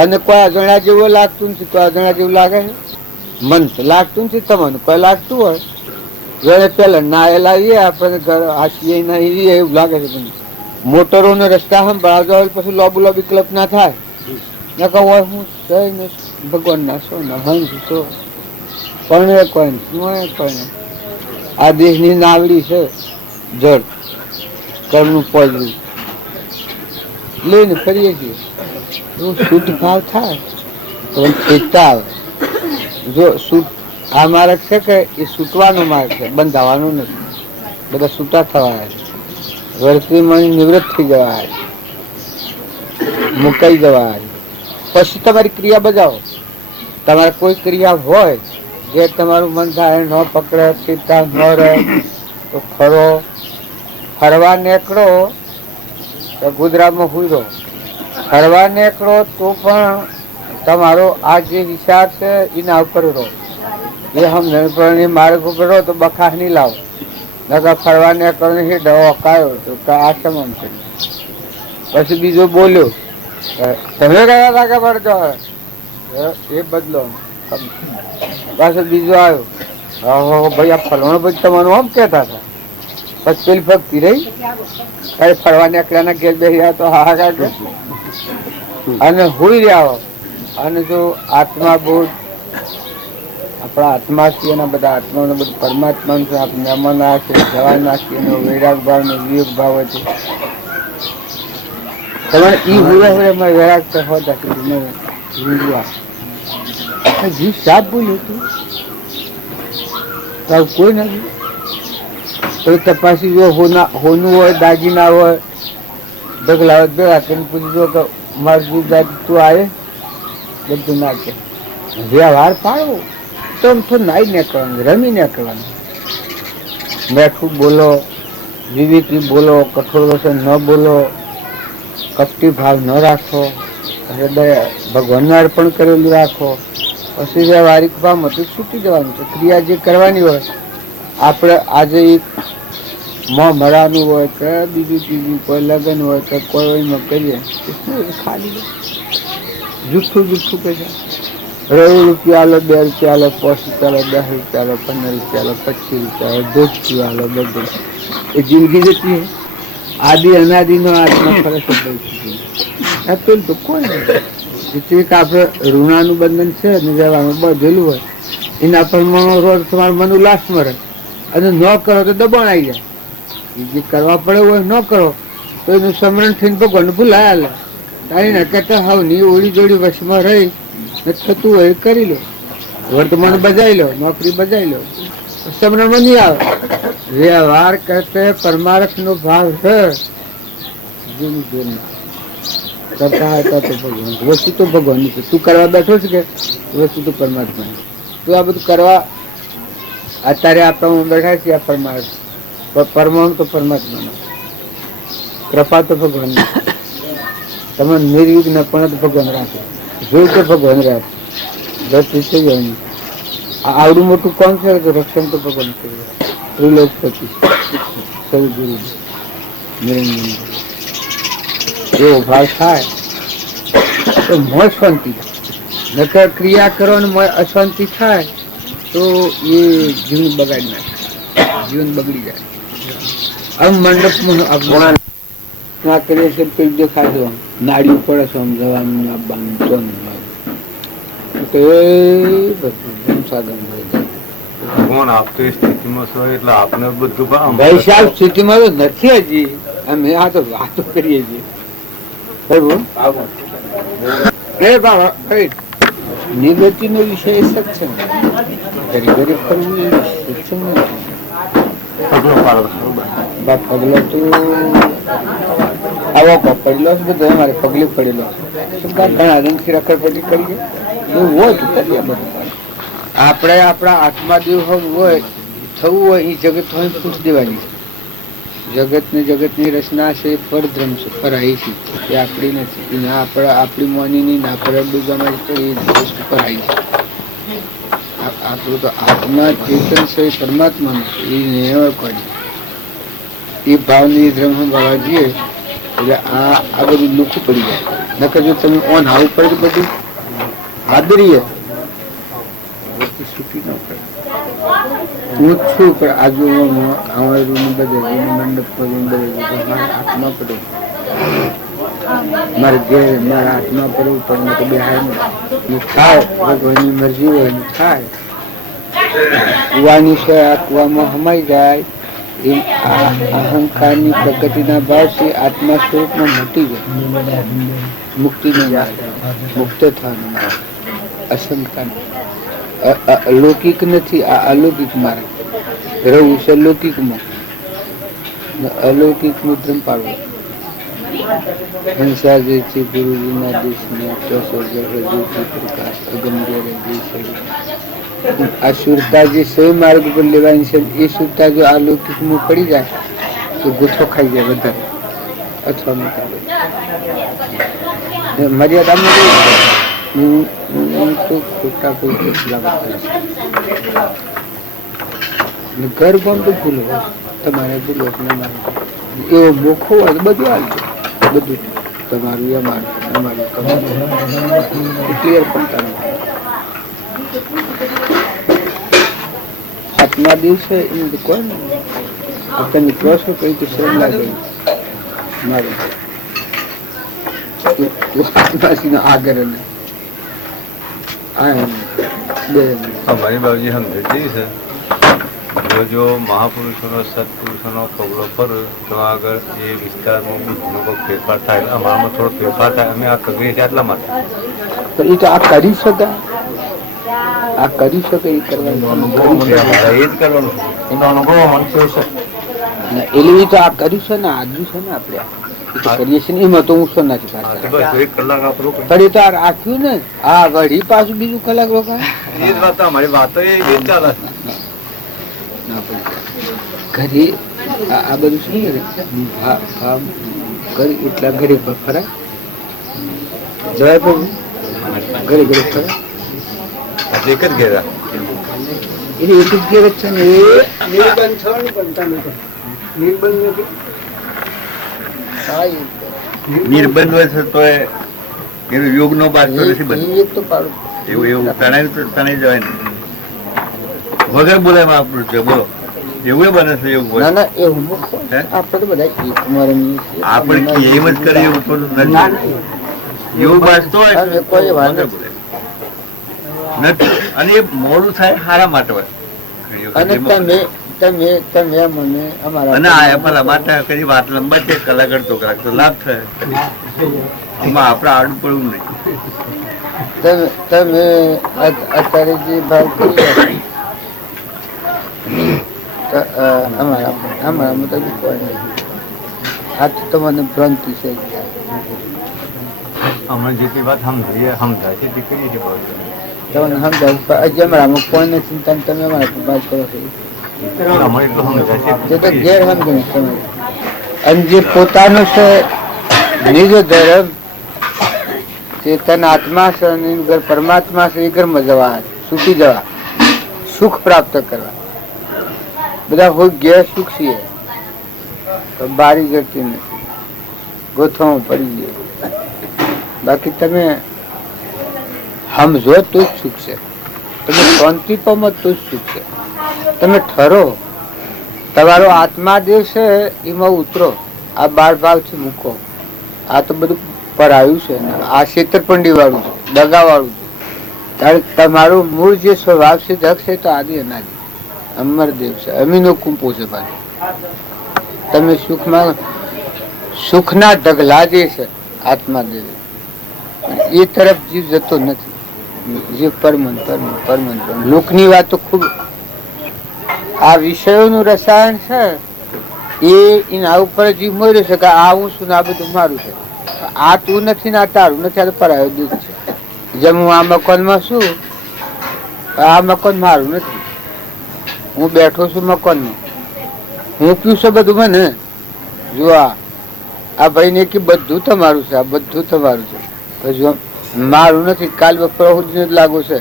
અને કોઈ અજણા જેવું લાગતું નથી. કોઈ અજણા જેવું લાગે છે મન લાગતું નથી. તમને કોઈ લાગતું હોય ઘરે પેલા નાયેલા આવીએ આપણને ઘર હાસીએ ના એવું લાગે છે. મોટરોને રસ્તા સંભાળવા હોય પછી લોબી કલ્પના થાય ન કહો હું સહી ને ભગવાન ના છો ને હંસ છો પણ એ કોઈ નહીં. આ દેશની નાવડી છે જળ કર્મનું પોજવું લઈને ફરીએ છીએ. જો શુદ્ધ ભાવ થાય તો ખેંચતા આવે. જો આ માર્ગ છે કે એ છૂટવાનો માર્ગ છે, બંધાવાનો નથી. બધા છૂટા થવા વર્તમાન નિવૃત્ત થઈ જવા મુકાઈ જવા પછી તમારી ક્રિયા બજાવો. તમારે કોઈ ક્રિયા હોય જે તમારું મન થાય ન પકડે ચિંતા ન રહે તો ફરવા નીકળો તો ગુજરાતમાં હુઈ ફરવા નીકળો તો પણ તમારો આ જે વિચાર છે એના ઉપર રહો. એ સમજણ માર્ગ ઉપર રહો તો બખાસ નહીં લાવો. નકર ફરવા નીકળો નહીં દવા કાયો તો આ સમાન છે. પછી બીજો બોલ્યો તમે ગયા હતા કે પડતો એ બદલો. પાછો બીજો આવ્યો ભાઈ આ ફરવાનો પછી તમારું આમ કહેતા હતા. પછી પેલી ભક્તિ રહી અરે ફરવા નીકળ્યાના ઘેર બેસી તો હાહાકાર કરશું અને હોઈ રહ્યા અને જો આત્મા બોધ આપણા આત્મા છીએ એના બધા આત્માનો બધું પરમાત્માનું છે. આપણે મહેમાન આ છે જવાના છીએ એનો વૈરાગ ભાવ ને વિવેક ભાવ છે. તમારે એ હુરે વૈરાગ તો હોતા જીવ સાપ બોલ્યું હતું કોઈ નથી. તો તપાસી જો હોનું હોય દાગીના હોય ઢગલા હોય ભેગા તેને પૂછી જો કે મારું જીવ દાગી તું આવે બધું નાખે વ્યવહાર પાડવો તો એમ તો નાઈ નીકળવાનું રમી નીકળવાનું. બેઠું બોલો, વિવેકી બોલો, કઠોર વચન ન બોલો, કપટી ભાવ ન રાખો, હૃદય ભગવાનને અર્પણ કરેલું રાખો. પછી વ્યવહારિક ભાવમાં તો છૂટી જવાનું છે. ક્રિયા જે કરવાની હોય આપણે આજે એક માં મરાનું હોય કે બીજું ત્રીજું કોઈ લગ્ન હોય કે કોઈ એમાં કરીએ ખાલી જુઠ્ઠું પૈસા ₹1 આલો, ₹2 આલો, ₹5 આલો, ₹10 આલો, ₹15 આલો, ₹25 આલો, દૂધ આલો, બધું એ જિંદગી જતી આદિ અનાદિનો આત્મા ફરક આપેલ તો કોઈ નહીં. આપણે ઋણાનું બંધન છે ને જવાનું બધેલું હોય એના પર રોજ તમારું મન ઉલ્લાસમાં રહે અને ન કરો તો દબાણ આવી જાય. જે કરવા પડે હોય ન કરો તો એનું સમરણ થઈને ભગવાન ભૂલાય લે તારી ને કહેતા હાવની ઓળી જોડી વશમાં રહી થતું હોય કરી લો, વર્તમાન બજાવી લો, નોકરી બજાવી લો, સમરણમાં નહીં આવે. વ્યવહાર કરતે પરમાર્થ નો ભાવ છે કરતા હતા તો ભગવાન વસ્તુ તો ભગવાનની છે. તું કરવા બેઠો છે કે વસ્તુ તો પરમાત્મા. તું આ બધું કરવા અત્યારે આપણે બેઠા છીએ આ પરમાર્થ પરમાણુ તો પરમાત્માનો, કૃપા તો ભગવાન. તમે નિર્વિઘ્ન પણ ભગવાન રાખે, જોઈ તો ભગવાન રાખે, બસ થઈ જાય. આવડું મોટું કોણ છે તો રક્ષણ તો ભગવાન થઈ જાય. ત્રિલોકપતિ સદગુરુ નિરંજન એવો ભાવ થાય તો મોય શાંતિ. નકર ક્રિયા કરો ને મોય અશાંતિ થાય તો એ જીવન બગાડી નાખે, જીવન બગડી જાય. આમ મંડપમાં આપણે કરીએ છીએ પેટ દેખાય દો નાડી પડે છે આમ જવાનું આપવાનું તો એ બધું સંસાધન થઈ જાય. ભગવાન આપ તો એ સ્થિતિમાં છો એટલે આપને બધું ભાઈ સાહેબ સ્થિતિમાં તો નથી હજી, અમે આ તો વાતો કરીએ છીએ. નિવૃત્તિ નો વિષય સત્સંગ, ઘરે ફરવું એ સત્સંગ પગલો તો આવો પડેલો બધો અમારે પગલે પડેલો ઘણા રંગથી રખડપટ્ટી કરી એવું હોય તો કરીએ બધું. આપણે આપણા આત્મા દેવ હોય થવું હોય એ જગત હોય પૂછ દેવાની. જગતની રચના છે પરધ્રમ છે, પરાઈ છે, એ આપણી નથી. આપણી મોનીની ના પર બીજામાં એ વસ્તુ પરાઈ છે. આપણું તો આત્મા ચેતન છે પરમાત્માનું એ નિર્ણય પડે એ ભાવની ધ્રમ બાબા જઈએ એટલે આ બધું લુખું પડી જાય. નકર જો તમે ઓન આવું પડે તો બધું આદરીએ છૂટી ન પડે. હું છું પણ આજુ બધે મંડપ મારે આત્મા પડે, મારે ઘેર મારા આત્મા પડવું પણ તો બેહાય નહીં થાય. ભગવાનની મરજી હોય ને થાય. કુવાની છે આ કુવામાં હમાઈ જાય એ અહંકારની પ્રગતિના ભાવથી આત્મા સ્વરૂપમાં મટી જાય. મુક્તિનો માર્ગ, મુક્ત થવાનો માર્ગ, અસંકાન લૌકિક નથી. આ અલૌકિક માર્ગ રહું છે લૌકિકમાં, અલૌકિક નું ધ્રમ પાડવું. હંસા જે છે ગુરુજીના દેશમાં પ્રકાશ અગમ્ય આ સુરતા જે સહી માર્ગ ઉપર લેવાની છે એ સુરતા જો આ લૌકિકમાં પડી જાય તો ગુથો ખાઈ જાય વધારે અથવા મર્યાદામાં ખોટા કોઈ ઘર પણ તો ભૂલો તમારે ભૂલો એવો બોખો હોય તો બધું હાલ બધું તમારું અમારું ક્લિયર પણ આત્મા દિવસે એનું કોઈ ને તમે કહો છો તો શ્રમ લાગે મારે આત્માસીનો આગળ અમારી બાબજી સમજતી છે. જો મહાપુરુષોનો સત્પુરુષોનો પગલો ફરે તો આગળ એ વિસ્તારમાં બુદ્ધિનો કોઈ ફેરફાર થાય. અમારામાં થોડો ફેરફાર થાય. અમે આ કરીએ છીએ એટલા માટે. તો એ તો આ કરી શકાય, આ કરી શકે એ કરવાનું એ જ કરવાનું એનો અનુભવ મને થયો છે. એટલે તો આ કર્યું છે ને આજુ છે ને આપણે કરીએ છીએ ને એમાં તો હું શું નથી બસ 1 કલાક આપણું પણ એ તો આ રાખ્યું ને આ વળી પાછું બીજું કલાક રોકાય એ જ વાત. અમારી વાતો એ જ ચાલે ઘરે આ બધું શું કરે એટલા ઘરે ફરાય જવાય પણ ઘરે ફરાય એક જ ઘેરા એટલે એક જ ઘેર જ છે ને એ બંધ થવાનું બનતા નથી. નિર્બંધ નથી. હા એ નિર્બંધ હોય છે તો એનો યોગ નો બાજતો નથી બનતો. એ તો પાડું એવું તણાય તો તણાઈ જવાય ને વગર બોલે મહાપુરુષ છે. બોલો એવું બને છે એવું ના હોય ના એવું મૂકો હે? આપણે તો બધા એક મરમી છીએ. આપણે એમ જ કરીએ એવું તો નથી. એવું બાજતો હોય હવે કોઈ વાત વગર બોલે નથી. અને એ મોડું થાય સારા માટે હોય અને તમે તમે તમે મને અમારા અને આ પેલા માટે કઈ વાત લંબાઈ છે કલાક અડધો કલાક તો લાભ થાય. આમાં આપણે આડું પડવું નહીં. તમે અત્યારે જે ભાવ કરી રહ્યા છો, અમારામાં તો કોઈ નહીં. આ તો તમને ભ્રાંતિ છે. અમે જેટલી વાત સમજાય છે તે કરીએ છીએ. તમને સમજાવ હજી અમારામાં કોઈ નથી. તમે અમારા પર વાત કરો છો અમારે એટલું સમજાય તે છે તો ગેરસમજણ છે તમારી. અને જે પોતાનું છે નિજ ધર્મ ચેતન આત્મા છે અને એની ઘર પરમાત્મા છે. એ ઘરમાં જવા સુખી જવા સુખ પ્રાપ્ત કરવા બધા હોય ઘેર સુખ છીએ બારી જતી નથી ગોથવામાં પડી ગયો. બાકી તમે સમજો તો જ સુખ છે. તમે શાંતિ પામો તો જ સુખ છે. તમે ઠરો તમારો આત્મા જે છે એમાં ઉતરો. આ 12 ભાવથી મૂકો. આ તો બધું પરાયું છે ને. આ છેતરપિંડી વાળું છે, દગા વાળું છે. ત્યારે તમારું મૂળ જે સ્વભાવ છે ધક છે તો આદિ અનાદિ અમરદેવ છે. અમીનો કુંપો છે પાછું. તમે સુખના ઢગલા જે છે આત્મા દેવ એ તરફ જીવ જતો નથી. જીવ પરમન લોકની વાતો ખૂબ. આ વિષયોનું રસાયણ છે એ એના ઉપર જીવ મળ્યો છે કે આ હું છું ને આ બધું મારું છે. આ તું નથી ને આ તારું નથી. આ તો પરાયો દુઃખ છે. જેમ હું આ મકાનમાં છું આ મકાન મારું નથી. હું બેઠો છું મકાનમાં. હું પીવું છું બધું મને જો આ ભાઈ ને કે બધું તમારું છે. આ બધું તમારું છે પછી મારું નથી. કાલ બપોર લાગુ છે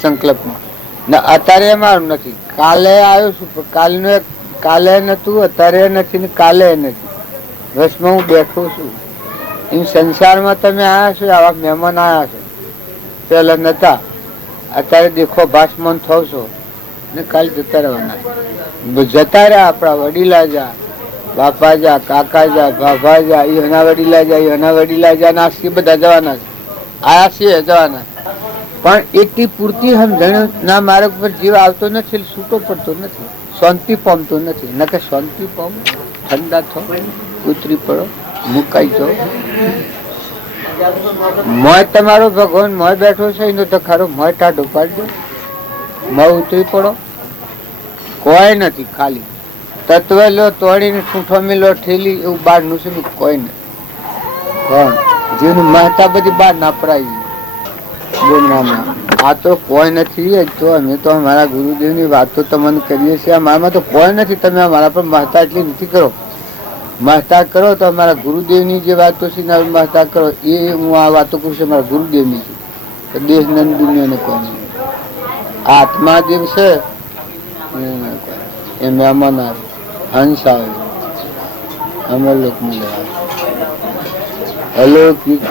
સંકલ્પમાં ને અત્યારે મારું નથી. કાલે આવ્યો છું પણ કાલે નતું અત્યારે નથી ને કાલે નથી. બસમાં હું બેઠો છું. એમ સંસારમાં તમે આવ્યા છો આવા મહેમાન આવ્યા છો પેલા નતા. અત્યારે દેખો ભાષમાન થો છો ને કાલે જતા રહેવાના. જતા રહ્યા આપણા વડીલા જા બાપા જા કાકા જા બાબા જા એના વડીલા જા એના વડીલા જા નાસી બધા જવાના છે. આયા છીએ જવાના પણ એટલી પૂરતી સમજણ ના માર્ગ પર જીવ આવતો નથી. છૂટો પડતો નથી. શાંતિ પામતો નથી. ન કે શાંતિ પામો ઠંડા થો ઉતરી પડો મુકાઈ જાઓ. મોય તમારો ભગવાન મોય બેઠો છે એનો તો ખરો મોય ટાઢો પાડી દો. મોય ઉતરી પડો. કોઈ નથી. ખાલી તત્વ લો તોડીને ઠૂંઠો મિલો ઠેલી એવું બહારનું છે કોઈ નથી. પણ જેનું મહતા બધી બહાર ના પરાઈ. આ તો કોઈ નથી. તો અમે તો અમારા ગુરુદેવની વાતો તમને કરીએ છીએ. અમારામાં તો કોઈ નથી. તમે અમારા પર મહતા એટલી નથી કરો. મહતા કરો તો અમારા ગુરુદેવની જે વાતો છે ને મહતા કરો. એ હું આ વાતો કરું છું અમારા ગુરુદેવની છું. દેશ નંદ દુનિયાને કોઈ નહીં. આત્મા જે છે એ મહેમાન આવે હંસ આવે અમર લોકમાં લેવા અલૌકિક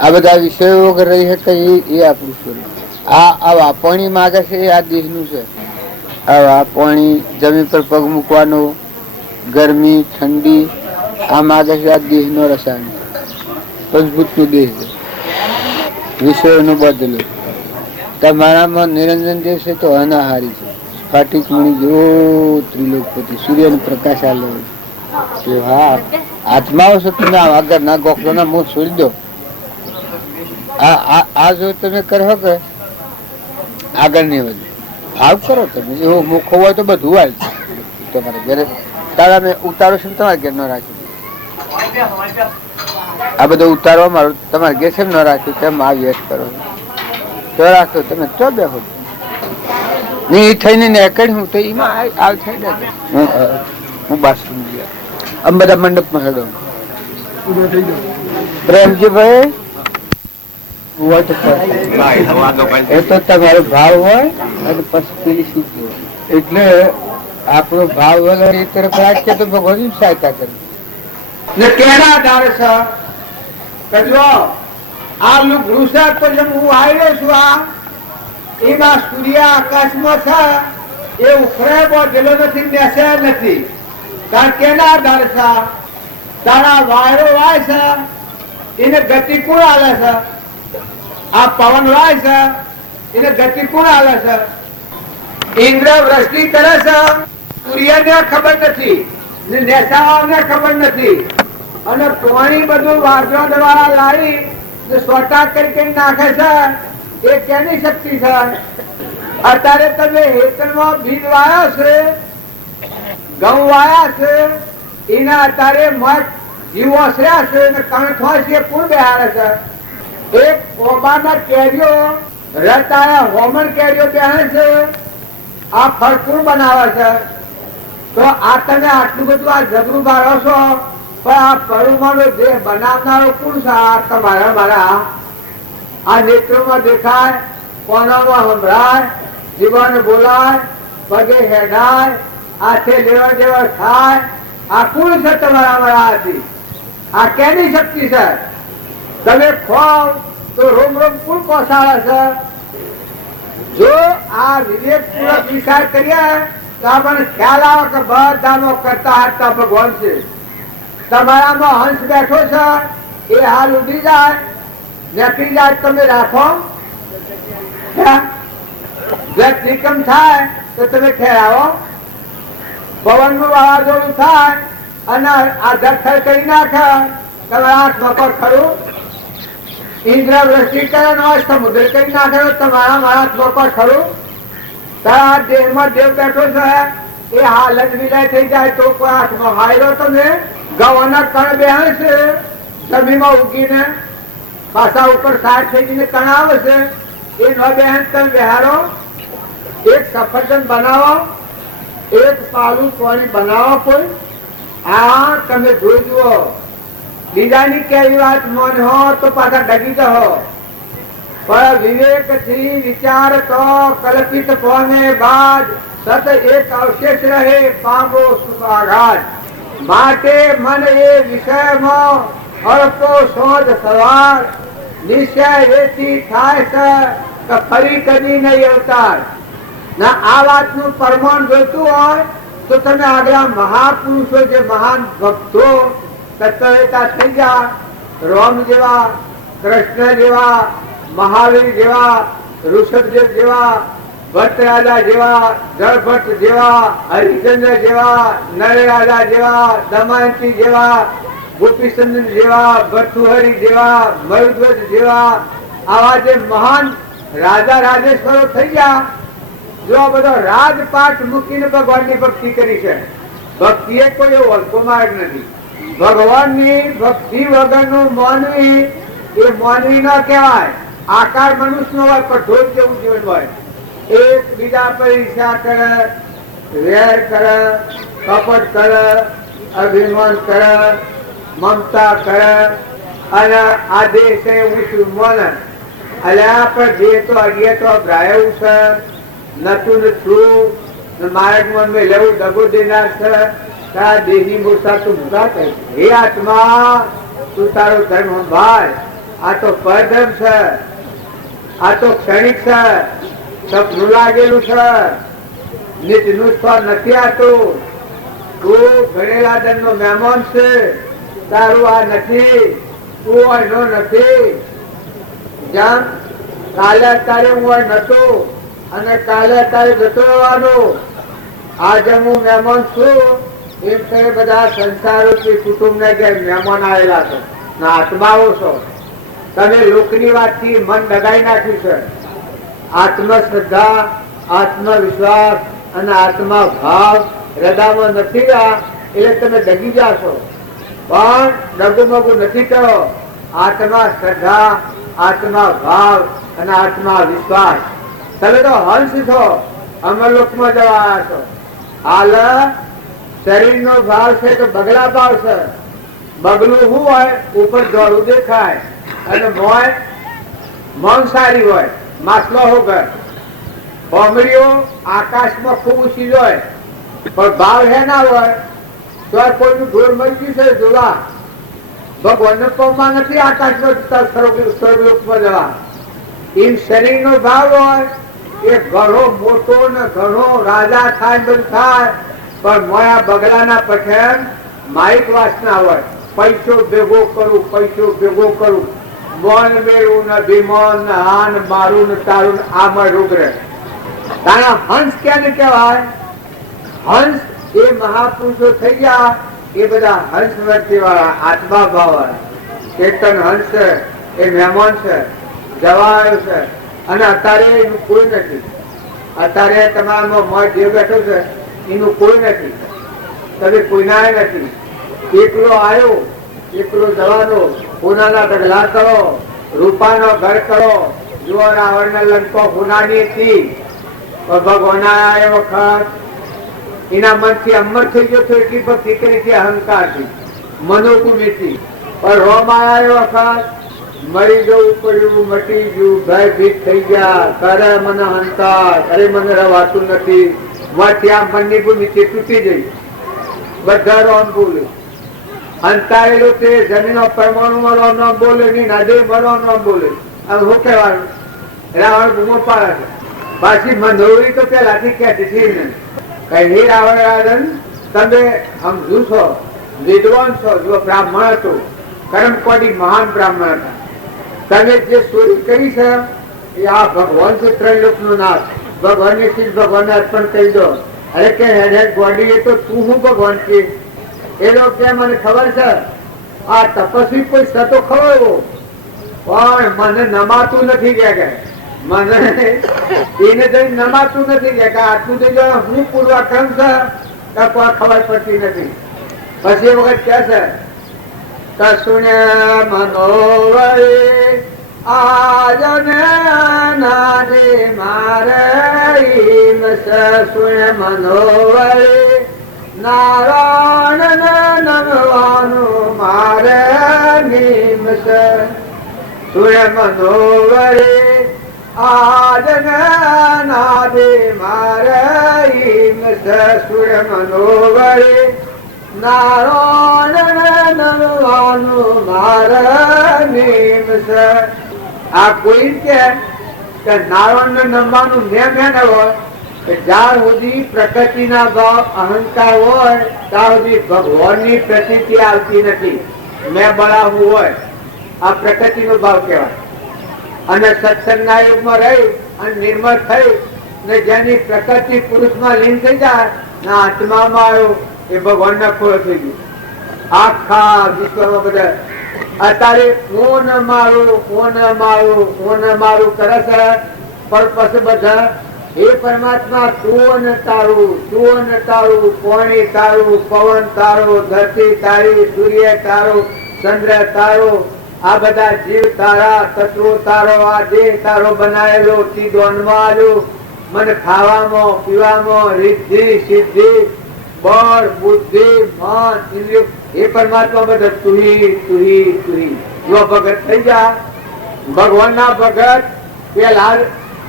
આ બધા વિષયો વગર રહી શકે એ આપણું સ્વરૂપ. આ વાપણી માગે છે એ આ દેશનું છે. આ વાપણી જમીન પર પગ મૂકવાનો ગરમી ઠંડી આ માગે છે આ દેશનો રસાયણ. પંચભૂતનો દેશ છે. વિષયોનો બદલો. તમારામાં નિરંજન દેવ છે તો અનાહારી છે. સ્ફાટિક મણી જેવો ત્રિલોકપતિ સૂર્યનો પ્રકાશ આલો કે હા આત્માઓ છો તમે આગળ ના ગોખલો ના મોહ છોડી દો. આ જો તમે કરો કે આગળ નહીં વધુ ભાવ કરો તમે એવો મુખો હોય તો બધું હાલ તમારે ઘરે તારા મેં ઉતારો છે તમારે ઘેર ન રાખ્યું. આ બધો ઉતારો મારો તમારે ઘેર છે ન રાખ્યું તેમ આ વ્યસ્ત કરો તો રાખો તમે તો બેહો નહીં થઈને નીકળી હું તો એમાં આવ થઈ જાય. હું બાથરૂમ ગયા આમ બધા મંડપમાં હેડો પ્રેમજીભાઈ એ તો તમારો ભાવ હોય અને પછી પેલી શીખ એટલે આપણો ભાવ વગર એ તરફ રાખીએ તો ભગવાન સહાયતા કરે. ને કેના આધારે છે કે જો આ વૃષભ તો જેમ હું આવ્યો છું એમાં સૂર્ય આકાશમાં છે એ ઉખરે બોધેલો નથી, બેસે નથી. કારણ કેના આધારે છે? તારા વાયરો વાય છે એને ગતિ કોણ આલે છે? આ પવન વાય છે એને ગતિ કોણ આલે છે? ઇન્દ્ર વૃષ્ટિ કરે છે, સૂર્યને ખબર નથી ને નેસાવાને ખબર નથી, અને પાણી બધું વાદળો દ્વારા લાવી સોટા કરી નાખે છે. એ કેની શક્તિ છે? અત્યારે તમે હેતરમાં બીજ વાયા છે, ઘઉં વાયા છે, એના અત્યારે મઠ જીવો છે ને કણઠ હોય છે, કોણ બેહાડે છે? એક ઓબાના કેરીઓ રતાયા હોમણ કેરીઓ બેહાડે છે, આ ફળ કોણ બનાવે છે? તો આ તમે આટલું બધું આ જબરું બાળો છો, પણ આ પરુમાનો દેહ બનાવનારો કોણ છે? આ તમારા મારા આ નેત્રોમાં દેખાય, કોનામાં સંભળાય, જીવન બોલાય, પગે હેડાય, હાથે લેવા દેવા થાય, આ કોણ છે તમારા મારા હતી? આ કેની શક્તિ છે? તમે ખોવ તો રોમ રોમ કોણ પહોંચાડે છે? જો આ વિવેકપૂર્વક વિચાર કરીએ તો આપણને ખ્યાલ આવે કે બધાનો કરતા હારતા ભગવાન છે. તમારામાં હંસ બેઠો છે, એ હાલ ઉડી જાય, નીકળી જાય, તમે રાખો? ત્રિકમ થાય તો તમે ઠેરાવો? પવન નું વાવાઝોડું થાય અને આ દખલ કરી નાખે, તમે આંખ મકર ખરું? ઇન્દ્ર વૃષ્ટિ કરે સમુદ્ર કરી નાખે, તમારા મારા મકર ખરું? તારા દેહમાં દેવ બેઠો છે, એ હાલત વિદાય થઈ જાય તો કોઈ આંખમાં હાયરો તમે ગવાના કણ બેહે છે, જમીનમાં ઉગીને પાછા ઉપર સાઠ થઈ ગઈને કણ આવે છે, એ ન બેહન તમે બેહારો? એક સફરજન બનાવો, એક પાલું પાણી બનાવો કોઈ, આ તમે જોઈ જુઓ. બીજાની કેવી વાત માનો તો પાછા ડગી જાઓ, પણ વિવેક થી વિચાર તો કલ્પિત કોને બાદ સત એક અવશેષ રહે પામો સુખાઘાત. માટે મન એ વિષયમાં અલ્પો શોધ સવાર, નિશ્ચય એથી થાય છે કે ફરી કદી નહીં અવતાર. ના આ વાતનું પ્રમાણ જોઈતું હોય તો તમે આગળ મહાપુરુષો જે મહાન ભક્તો તત્વવેતા થઈ ગયા, રામ જેવા, કૃષ્ણ જેવા, મહાવીર જેવા, ઋષભદેવ જેવા, ભટ્ટ રાજા જેવા, જળભટ્ટ જેવા, હરિચંદ્ર જેવા, નરરાજા જેવા, દમયંતી જેવા, ગોપીચંદ્ર જેવા, ભર્તૃહરિ જેવા, મરુધ્વજ જેવા, આવા જે મહાન રાજા રાજેશ્વરો થઈ ગયા, જો આ બધો રાજપાઠ મૂકીને ભગવાનની ભક્તિ કરી છે. ભક્તિ એ કોઈ એવો હલકો માર્ગ નથી. ભગવાનની ભક્તિ વગરનું માનવી એ માનવી ન કહેવાય. આકાર મનુષ્ય નો હોય પણ ઢોલ જેવું જીવન હોય. એક બીજા પર ઈર્ષા કરે, વેર કરે, કપટ કરે, અભિમાન કરે, મમતા કરે, અને આ દેશ એ ઊંચું માને. અલ્યા પણ જે તો અડીએ તો ભરાયું છે, નતું છું માર્ગમાં મેં લેવું દગો દેનાર છે. દેહની મૂર્તા તું મુકા કહે, હે આત્મા તું તારો ધર્મ સંભાળ. આ તો પરધર્મ છે, આ તો ક્ષણિક છે, સપનું લાગેલું છે, નીચનું સ્થળ નથી. આતું તું ગણેલા દન નો મહેમાન છે, તારું આ નથી, તું એનો નથી. જેમ કાલે અત્યારે હું નતો અને કાલે અત્યારે જતો રહેવાનો, આજે હું મહેમાન છું એમ તમે બધા સંસારોથી કુટુંબ ને કે મહેમાન આવેલા છો ને આત્માઓ છો. તમે લોકની વાતથી મન દગાઈ નાખ્યું છે. આત્મશ્રદ્ધા, આત્મવિશ્વાસ અને આત્મા ભાવ હૃદયમાં નથી રહ્યા એટલે તમે ડગી જાશો. પણ ડગુમગુ નથી કરો. આત્મા શ્રદ્ધા, આત્મા ભાવ અને આત્મા વિશ્વાસ. તમે તો હંસ છો, અમરલોકમાં જવા આવ્યા છો. હાલ શરીર નો ભાવ છે તો બગલા ભાવ છે. બગલું શું હોય? ઉપર દોડું દેખાય અને મોય માંસાહારી હોય, માછલો વગર. ભોમરીઓ આકાશમાં ખૂબ ઊંચી હોય, પણ ભાવ હે ના હોય તો આ કોઈનું ઢોર મરી ગયું છે જોવા ભગવાનને પગમાં નથી આકાશમાં સ્વર્ગલોકમાં જવા. એમ શરીરનો ભાવ હોય એ ઘણો મોટો ને ઘણો રાજા થાય બધું થાય, પણ મોયા બગલાના પઠેન માઇક વાસના હોય. પૈસો ભેગો કરું, પૈસો ભેગો કરું, મોન મેળવું ને ભીમોન ને હાન મારું ને તારું આમાં રોગ રહે. તારા હંસ ક્યાંને કહેવાય? હંસ એ મહાપુરુષો થઈ ગયા, એ બધા હંસ વૃત્તિ વાળા આત્મા ભાવ વાળા. ચેતન હંસ છે, એ મહેમાન છે, જવા આવ્યો છે, અને અત્યારે એનું કોઈ નથી. અત્યારે તમારામાં મઠ જે બેઠો છે એનું કોઈ નથી, તમે કોઈના નથી. એકલો આવ્યો, એકલો જવાનો, સોનાના ઢગલા કરો, રૂપાનો ઘર કરો. જુઓ રાવણને લંકો સોનાની હતી, ભગવાન આયા એ વખત એના મનથી અમર થઈ ગયો હતો. એટલી ભક્તિ કરી હતી, અહંકારથી, મનોભૂમિથી. પણ રોમ આયા એ વખત મરી જવું પડ્યું, મટી ગયું, ભયભીત થઈ ગયા. કરે મને અહંકાર, અરે મને રવાતું નથી. માંથી આ મનની ભૂમિથી તૂટી ગઈ. બધા રોમ બોલે, અંતાયેલું તે જમીનો પરમાણુ રોમ નામ બોલે નહીં, નદી મરો નામ બોલે. હવે શું કહેવાનું? રાવણ બૂમો પાડે છે. પાછી મંદોરી તો પેલાથી કહેતી હતી ને, કઈ રાવણ રાવણ તમે સમજુ છો, વિદ્વાન છો. જો બ્રાહ્મણ હતો, કર્મકોડી મહાન બ્રાહ્મણ હતા. તમે જે ચોરી કરી છે એ આ ભગવાન છે, ત્રૈલોકનો નાથ. ભગવાનની ચીજ ભગવાનને અર્પણ કરી દો. અરે કે હેડ ગોડી, એ તો તું હું ભગવાન કે? એ લોકો કે મને ખબર છે આ તપસ્વી કોઈ સતો ખરો, પણ મને નમાતું નથી કે મને એને જઈને નમાતું નથી કે આટલું તો હું પૂર્વાક્રમ છે કોઈ ખબર પડતી નથી. પછી એ વખત કે છે તસુણે મનોવરે આજને નાદે મારે સુણે મનોવરે નારાયણ નમવાનું મારે નિમસ. સુણે મનોવરે આજને નાદે મારે સુણે મનોવરે નારાયણ નમવાનું મારે નિમસ. આ કોઈ કે નારાયણ ને નમવાનું મેં હોય, જ્યાં સુધી પ્રકૃતિના ભાવ અહંકાર હોય ત્યાં સુધી ભગવાનની પ્રતીતિ આવતી નથી. મેં બળાવવું હોય આ પ્રકૃતિનો ભાવ કહેવાય. અને સત્સંગના યુગમાં રહી અને નિર્મળ થઈ ને જેની પ્રકૃતિ પુરુષમાં લીન થઈ જાય ને આત્મામાં આવ્યો એ ભગવાનના ખોળ થઈ ગયું. આખા વિશ્વમાં બધા અત્યારે કોણ મારું કોણ મારું કોણ મારું કરે છે, પણ પછી બધા એ પરમાત્મા તું તારું, તું તારું, પાણી તારું, પવન તારું, ધરતી તારી, સૂર્ય તારું, ચંદ્ર તારો, આ બધા જીવ તારા, તત્વો તારો, આ દેહ તારો બનાવેલો, સીધો આવ્યો. મને ખાવામાં પીવામાં રિદ્ધિ સિદ્ધિ બળ બુદ્ધિ મન ઇન્દ્રિયો એ પરમાત્મા બધા તુહી તુહી તુહી. જો ભગત થઈ જા, ભગવાન ના ભગત પેલા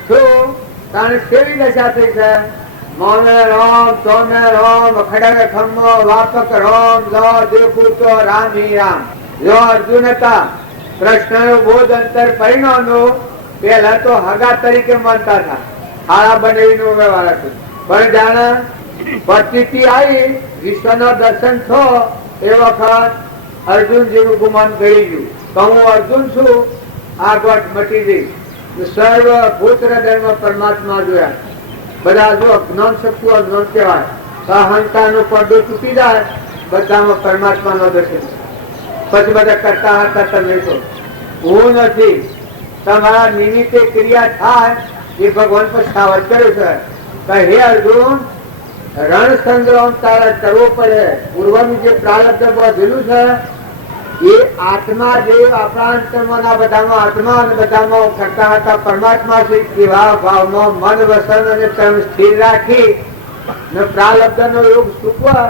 શું તારે કેવી દશા થઈ છે? મોને રામ તોને રામ ખડગ ખમ્મો વાપક રામ લો દેખું તો રામ હી રામ. જો અર્જુન હતા, કૃષ્ણ નો બોધ અંતર પરિણામનો પેલા તો હગા તરીકે માનતા હતા, હાળા બનાવીનો વ્યવહાર હતો. પણ જાણે પરિસ્થિતિ આવી, વિશ્વનો દર્શન થો એ વખત અર્જુનજીનું ગુમાન કરી ગયું. તો હું અર્જુન છું, આ ગોઠ મટી ગઈ. સર્વ ભૂત હૃદયમાં પરમાત્મા જોયા. બધા જો જ્ઞાન શક્તિ અજ્ઞાન કહેવાય. અહંકાર નો પડદો તૂટી જાય, બધામાં પરમાત્મા નો દર્શન. પછી બધા કરતા હતા તમે તો હું નથી. તમારા નિમિત્તે ક્રિયા થાય એ ભગવાન પર સાવધ કર્યું છે. હે અર્જુન, રણ સંગ્રામ તારા કરવો પડે. પૂર્વનું જે પ્રારબ્ધ બધેલું છે એ આત્મા દેવ આપણા અંતરમાં બધામાં આત્મા અને બધામાં કરતા હતા પરમાત્મા છે. એવા ભાવમાં મન વસન અને તન સ્થિર રાખી પ્રારબ્ધ નો યોગ ચૂકવા